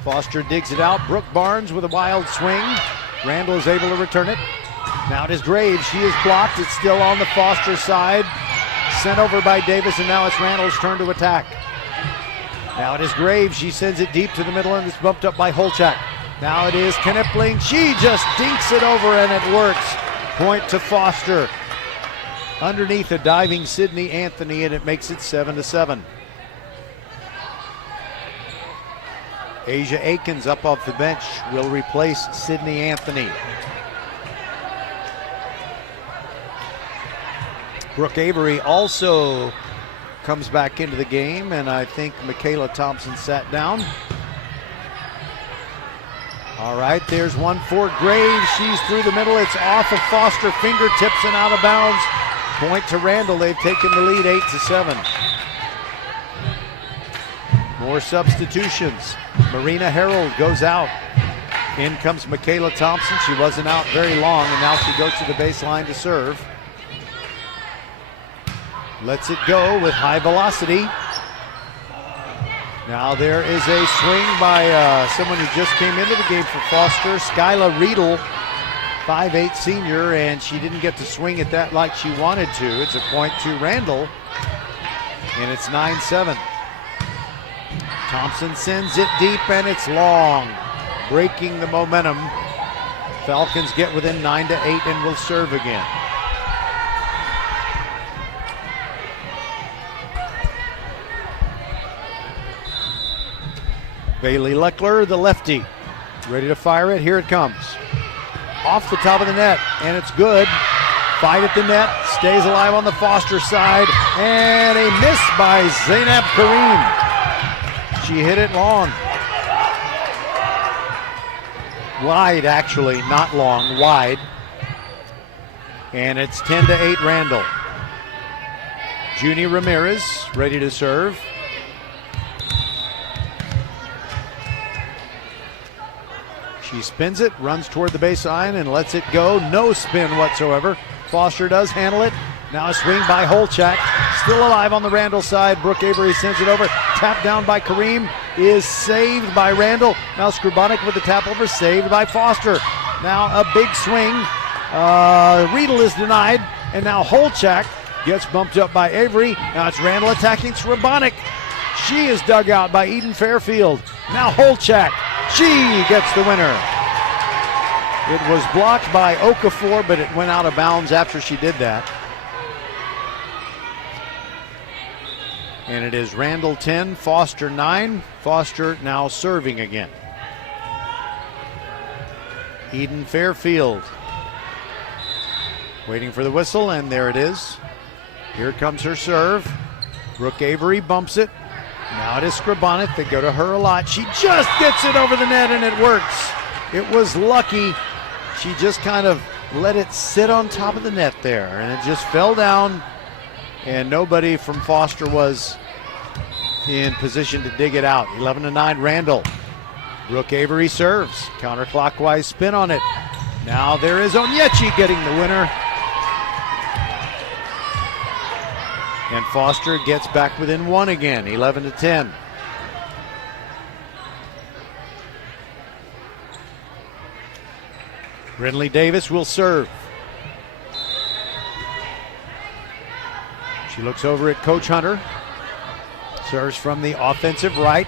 Foster digs it out. Brooke Barnes with a wild swing. Randle is able to return it. Now it is Graves. She is blocked. It's still on the Foster side. Sent over by Davis, and now it's Randle's turn to attack. Now it is Graves. She sends it deep to the middle, and it's bumped up by Holchak. Now it is Knipling. She just dinks it over, and it works. Point to Foster. Underneath a diving Sydney Anthony, and it makes it 7-7. Asia Aikens up off the bench will replace Sydney Anthony. Brooke Avery also comes back into the game, and I think Michaela Thompson sat down. All right, there's one for Graves. She's through the middle. It's off of Foster fingertips and out of bounds. Point to Randle. They've taken the lead 8-7. More substitutions. Marina Harold goes out. In comes Michaela Thompson. She wasn't out very long, and now she goes to the baseline to serve. Lets it go with high velocity. Now there is a swing by someone who just came into the game for Foster, Skyla Riedel, 5'8" senior, and she didn't get to swing at that like she wanted to. It's a point to Randle, and it's 9-7. Thompson sends it deep, and it's long, breaking the momentum. Falcons get within 9-8 and will serve again. Bailey Leckler, the lefty, ready to fire it. Here it comes. Off the top of the net, and it's good. Fight at the net, stays alive on the Foster side, and a miss by Zainab Kareem. She hit it long. Wide, actually, not long, wide. And it's 10-8 Randle. Junie Ramirez ready to serve. She spins it, runs toward the baseline, and lets it go. No spin whatsoever. Foster does handle it. Now a swing by Holchak. Still alive on the Randle side. Brooke Avery sends it over. Tap down by Kareem. Is saved by Randle. Now Skrbanek with the tap over. Saved by Foster. Now a big swing. Riedel is denied. And now Holchak gets bumped up by Avery. Now it's Randle attacking Skrbanek. She is dug out by Eden Fairfield. Now Holchak. She gets the winner. It was blocked by Okafor, but it went out of bounds after she did that. And it is Randle 10, Foster 9. Foster now serving again. Eden Fairfield waiting for the whistle, and there it is. Here comes her serve. Brooke Avery bumps it. Now it is Skrbanek. They go to her a lot. She just gets it over the net, and it works. It was lucky. She just kind of let it sit on top of the net there, and it just fell down, and nobody from Foster was in position to dig it out. 11-9 Randle. Brooke Avery serves. Counterclockwise spin on it. Now there is Onyechi getting the winner. And Foster gets back within one again, 11-10. Brindley Davis will serve. She looks over at Coach Hunter. Serves from the offensive right.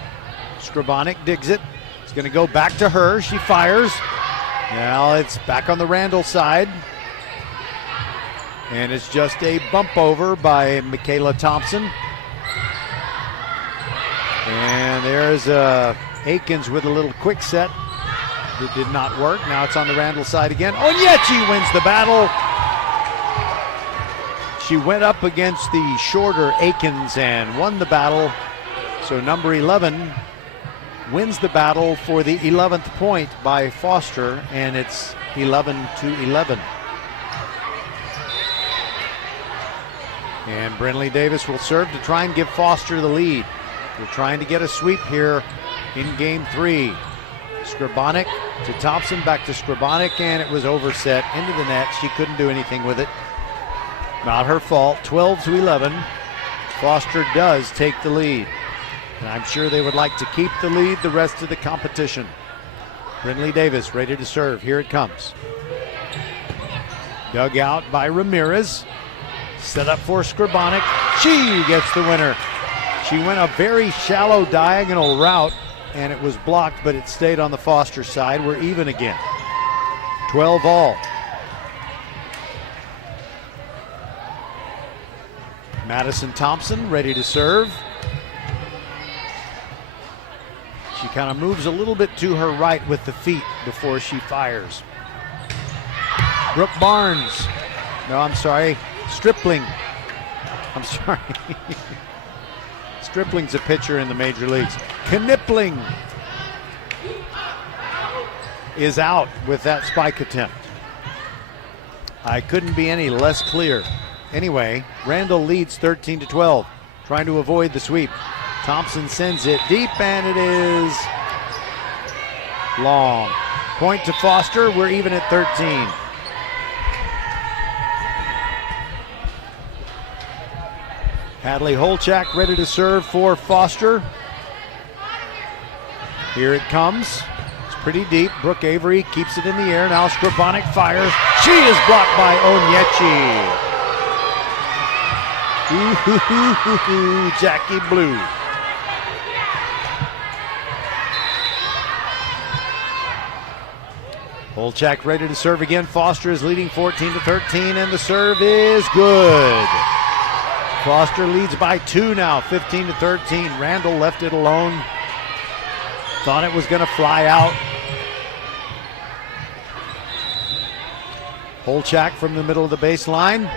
Skrbanek digs it. It's going to go back to her. She fires. Now it's back on the Randle side. And it's just a bump over by Michaela Thompson. And there's Aikens with a little quick set. It did not work. Now it's on the Randle side again. Onyechi wins the battle. She went up against the shorter Aikens and won the battle. So number 11 wins the battle for the 11th point by Foster, and it's 11-11. And Brindley Davis will serve to try and give Foster the lead. We're trying to get a sweep here in game 3. Skrbanek to Thompson, back to Skrbanek, and it was overset into the net. She couldn't do anything with it. Not her fault. 12-11. Foster does take the lead. And I'm sure they would like to keep the lead the rest of the competition. Brindley Davis ready to serve. Here it comes. Dug out by Ramirez. Set up for Skrbanek. She gets the winner. She went a very shallow diagonal route, and it was blocked, but it stayed on the Foster side. We're even again. 12 all. Madison Thompson ready to serve. She kind of moves a little bit to her right with the feet before she fires. Brooke Barnes. No, I'm sorry. Stripling. I'm sorry. Stripling's a pitcher in the major leagues. Knipling is out with that spike attempt. I couldn't be any less clear. Anyway, Randle leads 13-12, trying to avoid the sweep. Thompson sends it deep, and it is long. Point to Foster. We're even at 13. Hadley Holchak ready to serve for Foster. Here it comes. It's pretty deep. Brooke Avery keeps it in the air. Now Skrabonic fires. She is blocked by Onyechi. Ooh, Jackie Blue. Holchak ready to serve again. Foster is leading 14-13, and the serve is good. Foster leads by 2 now, 15-13. Randle left it alone. Thought it was going to fly out. Holchak from the middle of the baseline.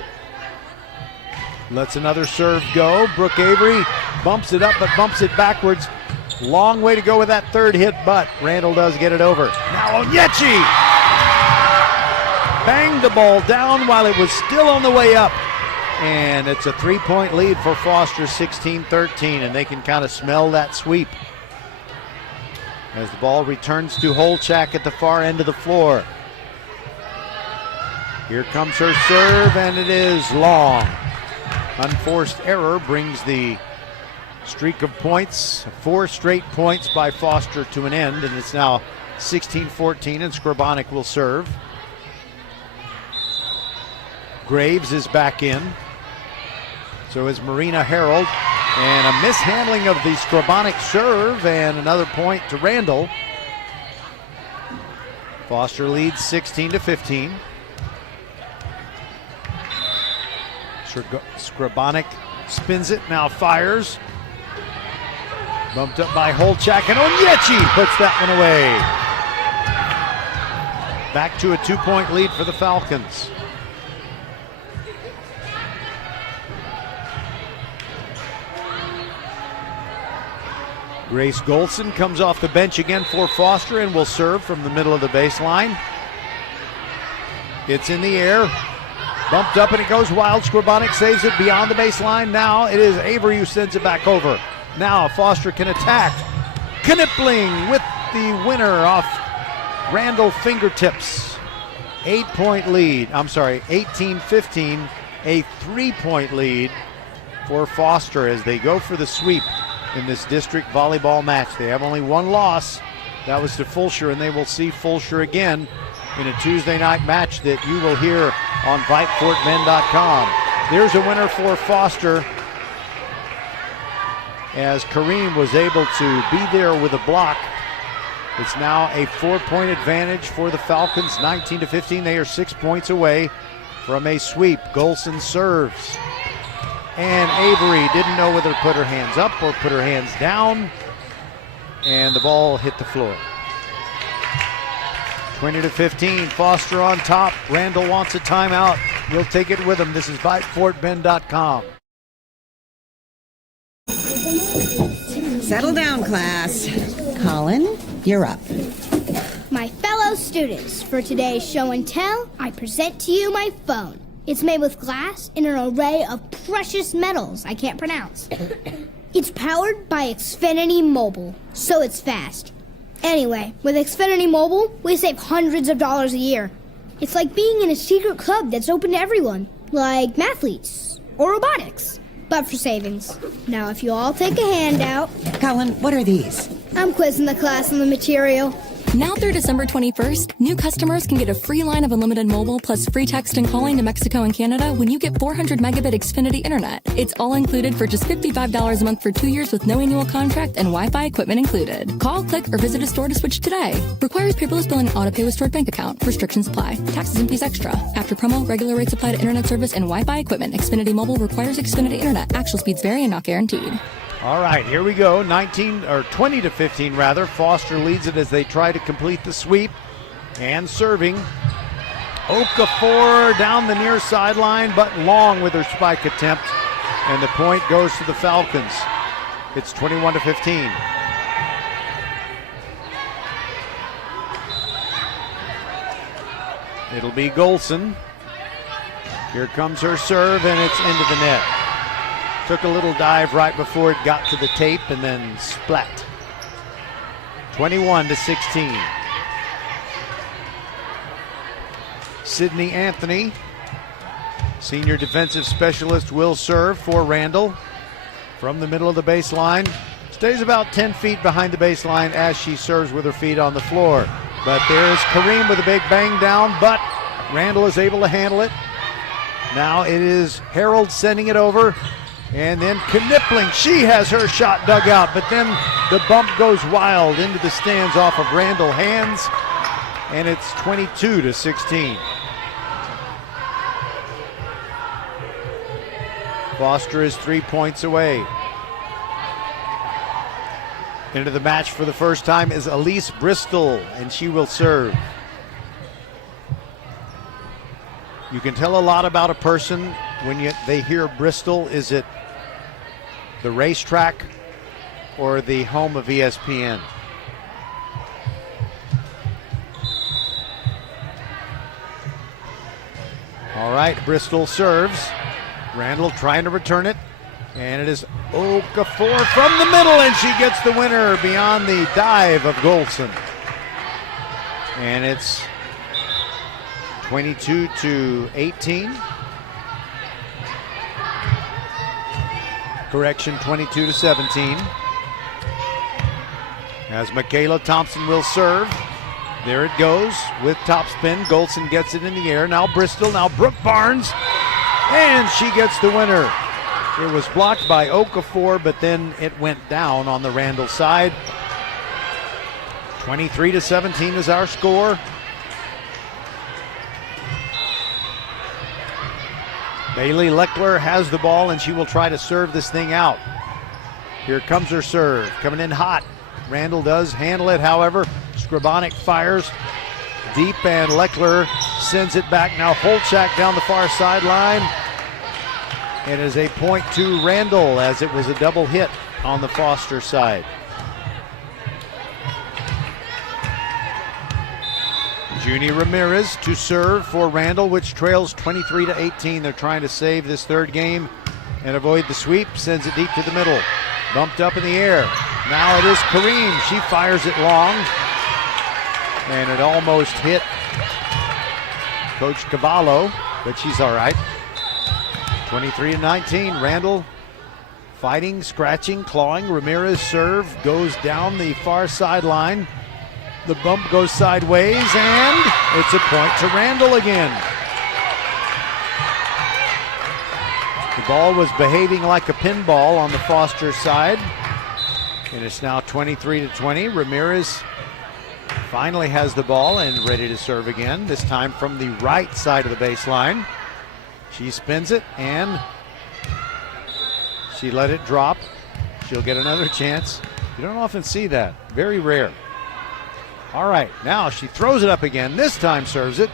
Lets another serve go. Brooke Avery bumps it up, but bumps it backwards. Long way to go with that third hit, but Randle does get it over. Now Onyechi banged the ball down while it was still on the way up. And it's a 3-point lead for Foster, 16-13, and they can kind of smell that sweep as the ball returns to Holchak at the far end of the floor. Here comes her serve, and it is long. Unforced error brings the streak of points, 4 straight points by Foster, to an end, and it's now 16-14, and Skrabonic will serve. Graves is back in. So is Marina Harold. And a mishandling of the Skrabonic serve, and another point to Randle. Foster leads 16-15. Skrabonic spins it, now fires. Bumped up by Holchak, and Onyechi puts that one away. Back to a 2-point lead for the Falcons. Grace Golson comes off the bench again for Foster and will serve from the middle of the baseline. It's in the air. Bumped up and it goes wild. Skrabonic saves it beyond the baseline. Now it is Avery who sends it back over. Now Foster can attack. Knipling with the winner off Randle fingertips. 8-point lead. I'm sorry, 18-15. A 3-point lead for Foster as they go for the sweep in this district volleyball match. They have only one loss. That was to Fulshear, and they will see Fulshear again in a Tuesday night match that you will hear on VypeFortBend.com. There's a winner for Foster, as Kareem was able to be there with a block. It's now a 4-point advantage for the Falcons, 19-15. They are 6 points away from a sweep. Golson serves, and Avery didn't know whether to put her hands up or put her hands down, and the ball hit the floor. 20-15, Foster on top. Randle wants a timeout. We'll take it with him. This is VypeFortBend.com. Settle down, class. Colin, you're up. My fellow students, for today's show and tell, I present to you my phone. It's made with glass and an array of precious metals I can't pronounce. It's powered by Xfinity Mobile, so it's fast. Anyway, with Xfinity Mobile, we save hundreds of dollars a year. It's like being in a secret club that's open to everyone, like mathletes or robotics, but for savings. Now, if you all take a handout. Colin, what are these? I'm quizzing the class on the material. Now through December 21st, new customers can get a free line of unlimited mobile plus free text and calling to Mexico and Canada when you get 400 megabit Xfinity internet. It's all included for just $55 a month for 2 years with no annual contract and Wi-Fi equipment included. Call, click, or visit a store to switch today. Requires paperless billing and auto pay with stored bank account. Restrictions apply. Taxes and fees extra. After promo, regular rates apply to internet service and Wi-Fi equipment. Xfinity Mobile requires Xfinity internet. Actual speeds vary and not guaranteed. All right, here we go. 20 to 15 rather. Foster leads it as they try to complete the sweep. And serving. Okafor down the near sideline, but long with her spike attempt. And the point goes to the Falcons. It's 21 to 15. It'll be Golson. Here comes her serve, and it's into the net. Took a little dive right before it got to the tape and then splat. 21 to 16. Sydney Anthony, senior defensive specialist, will serve for Randle from the middle of the baseline. Stays about 10 feet behind the baseline as she serves with her feet on the floor. But there's Kareem with a big bang down, but Randle is able to handle it. Now it is Harold sending it over. And then Knipling, she has her shot dug out, but then the bump goes wild into the stands off of Randle hands, and it's 22 to 16. Foster is 3 points away. Into the match for the first time is Elise Bristol, and she will serve. You can tell a lot about a person when they hear Bristol. Is it the racetrack or the home of ESPN? All right, Bristol serves. Randle trying to return it. And it is Okafor from the middle, and she gets the winner beyond the dive of Golson. And it's 22 to 18. Correction, 22 to 17. As Michaela Thompson will serve. There it goes with topspin. Golson gets it in the air. Now Bristol, now Brooke Barnes. And she gets the winner. It was blocked by Okafor, but then it went down on the Randle side. 23 to 17 is our score. Bailey Leckler has the ball, and she will try to serve this thing out. Here comes her serve, coming in hot. Randle does handle it, however. Scribonic fires deep, and Leckler sends it back. Now Holchak down the far sideline. It is a point to Randle, as it was a double hit on the Foster side. Junie Ramirez to serve for Randle, which trails 23 to 18. They're trying to save this third game and avoid the sweep. Sends it deep to the middle. Bumped up in the air. Now it is Kareem. She fires it long. And it almost hit Coach Cavallo, but she's all right. 23 to 19. Randle fighting, scratching, clawing. Ramirez serve goes down the far sideline. The bump goes sideways, and it's a point to Randle again. The ball was behaving like a pinball on the Foster side. And it's now 23 to 20. Ramirez finally has the ball and ready to serve again, this time from the right side of the baseline. She spins it, and she let it drop. She'll get another chance. You don't often see that. Very rare. All right, now she throws it up again. This time serves it,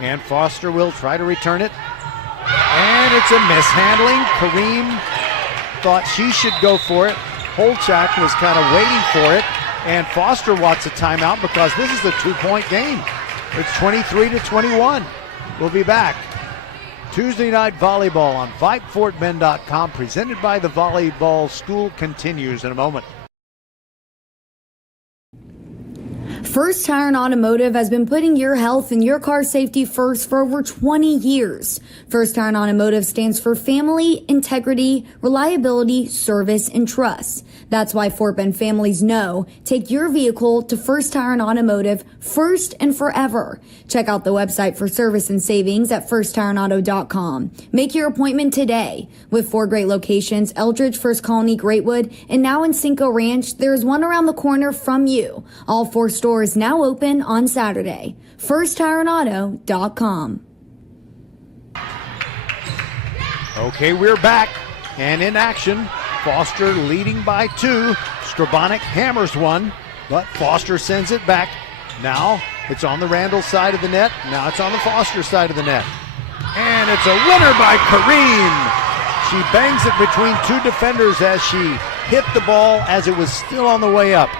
and Foster will try to return it. And it's a mishandling. Kareem thought she should go for it. Holchak was kind of waiting for it, and Foster wants a timeout because this is a two-point game. It's 23 to 21. We'll be back. Tuesday Night Volleyball on VypeFortBend.com, presented by the Volleyball School, continues in a moment. First Tire and Automotive has been putting your health and your car safety first for over 20 years. First Tire and Automotive stands for family, integrity, reliability, service, and trust. That's why Fort Bend families know take your vehicle to First Tire and Automotive first and forever. Check out the website for service and savings at firsttireandauto.com. Make your appointment today. With 4 great locations, Eldridge, First Colony, Greatwood, and now in Cinco Ranch, there is one around the corner from you. All 4 stores now open on Saturday. firsttireandauto.com. Okay, we're back and in action. Foster leading by 2. Skrabonic hammers one, but Foster sends it back. Now it's on the Randle side of the net. Now it's on the Foster side of the net. And it's a winner by Kareem. She bangs it between 2 defenders as she hit the ball as it was still on the way up.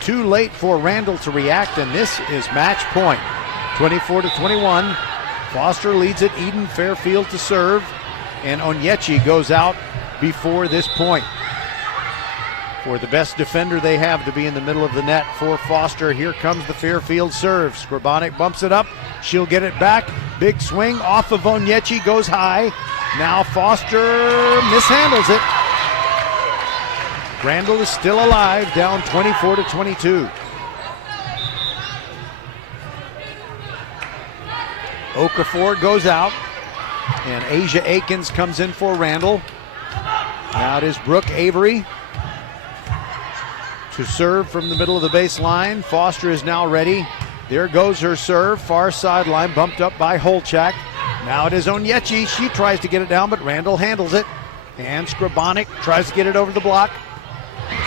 Too late for Randle to react, and this is match point. 24-21. Foster leads it. Eden Fairfield to serve, and Onyechi goes out before this point. For the best defender they have to be in the middle of the net for Foster, here comes the Fairfield serve. Skrabonic bumps it up. She'll get it back. Big swing off of Onyechi, goes high. Now Foster mishandles it. Randle is still alive, down 24-22. Okafor goes out, and Asia Akins comes in for Randle. Now it is Brooke Avery to serve from the middle of the baseline. Foster is now ready. There goes her serve, far sideline, bumped up by Holchak. Now it is Onyechi. She tries to get it down, but Randle handles it. And Skrabonic tries to get it over the block.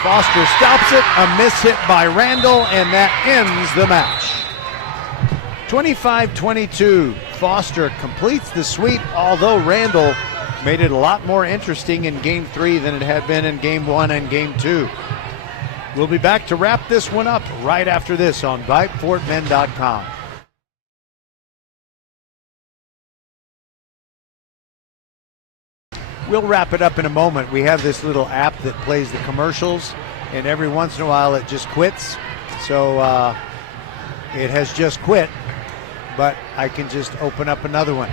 Foster stops it, a miss hit by Randle, and that ends the match. 25-22, Foster completes the sweep, although Randle made it a lot more interesting in Game 3 than it had been in Game 1 and Game 2. We'll be back to wrap this one up right after this on VypeFortBend.com. We'll wrap it up in a moment. We have this little app that plays the commercials, and every once in a while it just quits. So it has just quit, but I can just open up another one.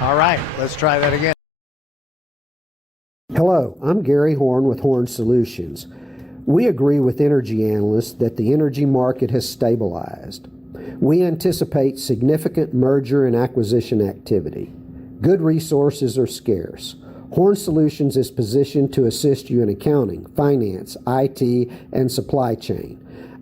All right, let's try that again. Hello, I'm Gary Horn with Horn Solutions. We agree with energy analysts that the energy market has stabilized. We anticipate significant merger and acquisition activity. Good resources are scarce. Horn Solutions is positioned to assist you in accounting, finance, IT, and supply chain.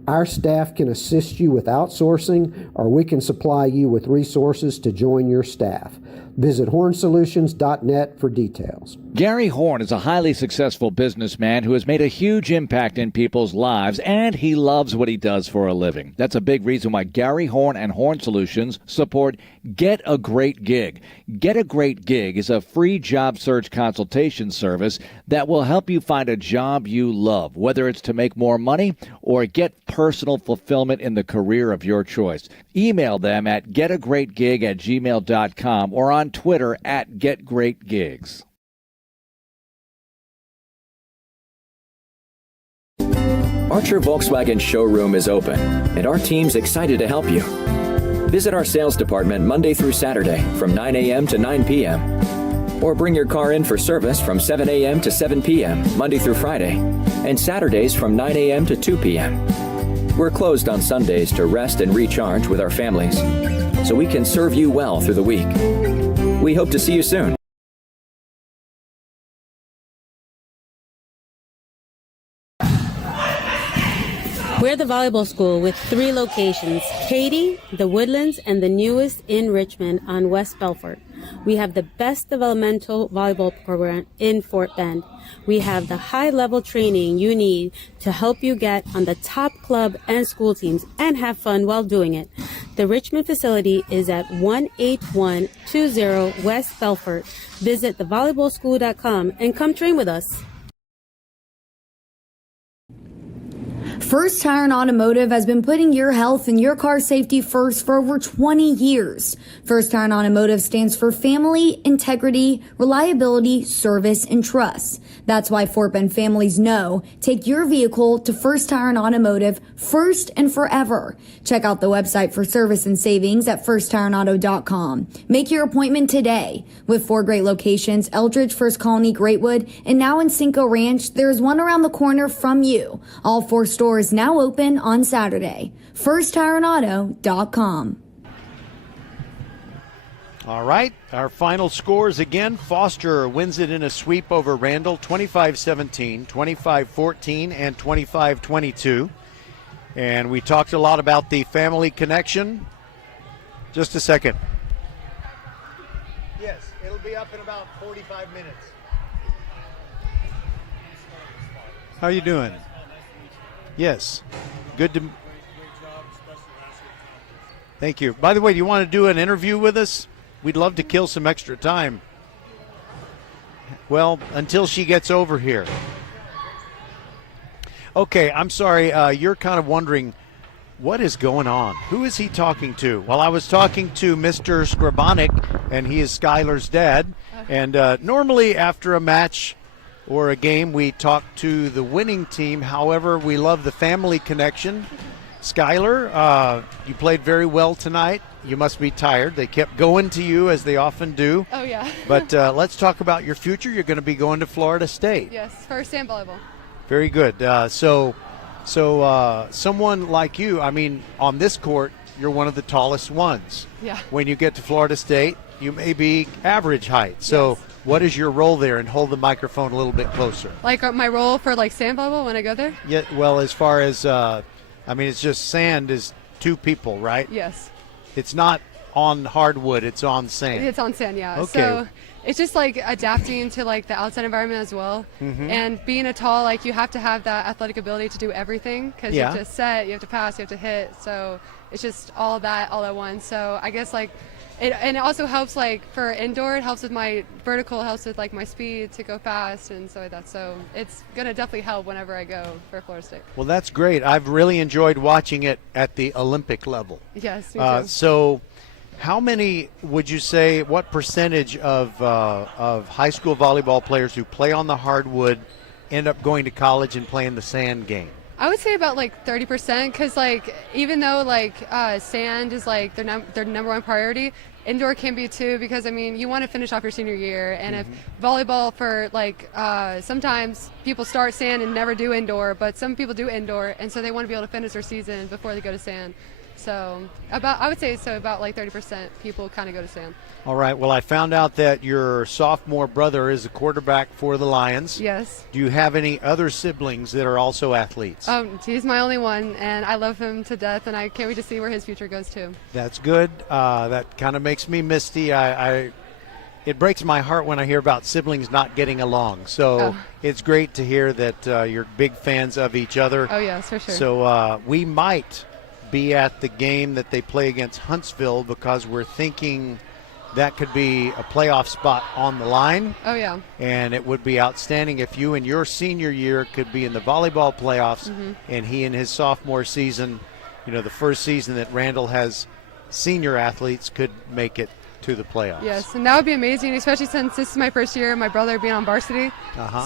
Our staff can assist you with outsourcing, or we can supply you with resources to join your staff. Visit hornsolutions.net for details. Gary Horn is a highly successful businessman who has made a huge impact in people's lives, and he loves what he does for a living. That's a big reason why Gary Horn and Horn Solutions support Get a Great Gig. Get a Great Gig is a free job search consultation service that will help you find a job you love, whether it's to make more money or get personal fulfillment in the career of your choice. Email them at getagreatgig@gmail.com or on Twitter at getgreatgigs. Archer Volkswagen showroom is open, and our team's excited to help you. Visit our sales department Monday through Saturday from 9 a.m. to 9 p.m. Or bring your car in for service from 7 a.m. to 7 p.m. Monday through Friday, and Saturdays from 9 a.m. to 2 p.m. We're closed on Sundays to rest and recharge with our families, so we can serve you well through the week. We hope to see you soon. We're the volleyball school with 3 locations, Katy, the Woodlands, and the newest in Richmond on West Belfort. We have the best developmental volleyball program in Fort Bend. We have the high-level training you need to help you get on the top club and school teams and have fun while doing it. The Richmond facility is at 18120 West Belfort. Visit thevolleyballschool.com and come train with us. First Tire and Automotive has been putting your health and your car safety first for over 20 years. First Tire and Automotive stands for family, integrity, reliability, service, and trust. That's why Fort Bend families know take your vehicle to First Tire and Automotive first and forever. Check out the website for service and savings at firsttireandauto.com. Make your appointment today. With 4 great locations, Eldridge, First Colony, Greatwood, and now in Cinco Ranch, there's one around the corner from you. All 4 stores now open on Saturday. firsttireandauto.com. All right, our final scores again. Foster wins it in a sweep over Randle, 25-17, 25-14, and 25-22. And we talked a lot about the family connection. Just a second. Yes, it'll be up in about 45 minutes. How you doing? Yes, good to... Thank you. By the way, do you want to do an interview with us? We'd love to kill some extra time. Well, until she gets over here. Okay, I'm sorry. You're kind of wondering, what is going on? Who is he talking to? Well, I was talking to Mr. Scribonic, and he is Skylar's dad. And normally after a match or a game, we talk to the winning team. However, we love the family connection. Skylar, you played very well tonight. You must be tired. They kept going to you, as they often do. Oh, yeah. But let's talk about your future. You're going to be going to Florida State. Yes, first and volleyball. Very good. So someone like you, I mean, on this court, you're one of the tallest ones. Yeah. When you get to Florida State, you may be average height. So yes. What is your role there? And hold the microphone a little bit closer. Like my role for like sand volleyball when I go there? Yeah. Well, as far as, I mean, it's just sand is 2 people, right? Yes. It's not on hardwood, it's on sand. It's on sand, yeah. Okay. So it's just like adapting to like the outside environment as well. Mm-hmm. And being a tall, like you have to have that athletic ability to do everything because you have to set, you have to pass, you have to hit. So it's just all that all at once. So I guess like it also helps like for indoor, it helps with my vertical, helps with like my speed to go fast and so like that. So it's going to definitely help whenever I go for Florida State. Well, that's great. I've really enjoyed watching it at the Olympic level. Yes, me too. So how many would you say, what percentage of high school volleyball players who play on the hardwood end up going to college and playing the sand game? I would say about like 30% because like even though like sand is like their number one priority, indoor can be too because I mean you want to finish off your senior year and if volleyball for like sometimes people start sand and never do indoor, but some people do indoor and so they want to be able to finish their season before they go to sand. So I would say about like 30% people kind of go to sand. All right. Well, I found out that your sophomore brother is a quarterback for the Lions. Yes. Do you have any other siblings that are also athletes? He's my only one, and I love him to death, and I can't wait to see where his future goes too. That's good. That kind of makes me misty. It breaks my heart when I hear about siblings not getting along. So it's great to hear that you're big fans of each other. Oh, yes, for sure. So we might be at the game that they play against Huntsville because we're thinking that could be a playoff spot on the line. Oh, yeah. And it would be outstanding if you in your senior year could be in the volleyball playoffs and he in his sophomore season, you know, the first season that Randle has senior athletes, could make it to the playoffs. Yes, and that would be amazing, especially since this is my first year, my brother being on varsity.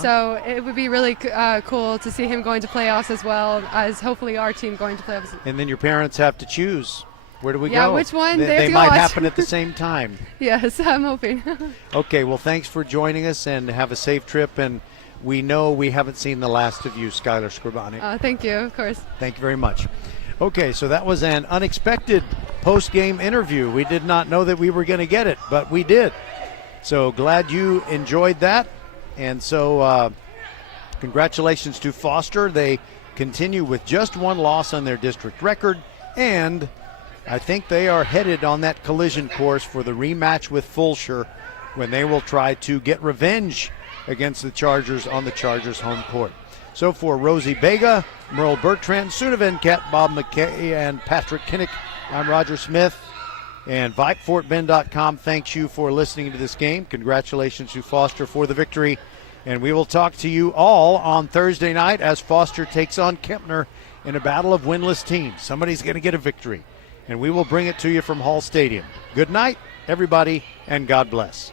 So it would be really cool to see him going to playoffs as well as hopefully our team going to playoffs. And then your parents have to choose. Where do we go? Yeah, which one? They might happen at the same time. Yes, I'm hoping. Okay, well, thanks for joining us and have a safe trip. And we know we haven't seen the last of you, Skylar Scribonic. Thank you, of course. Thank you very much. Okay, so that was an unexpected post-game interview. We did not know that we were going to get it, but we did. So glad you enjoyed that. And so congratulations to Foster. They continue with just one loss on their district record, and I think they are headed on that collision course for the rematch with Fulshire when they will try to get revenge against the Chargers on the Chargers' home court. So for Rosie Bega, Merle Bertrand, Suna Venkat, Bob McKay, and Patrick Kinnick, I'm Roger Smith. And VypeFortBend.com thanks you for listening to this game. Congratulations to Foster for the victory. And we will talk to you all on Thursday night as Foster takes on Kempner in a battle of winless teams. Somebody's going to get a victory, and we will bring it to you from Hall Stadium. Good night, everybody, and God bless.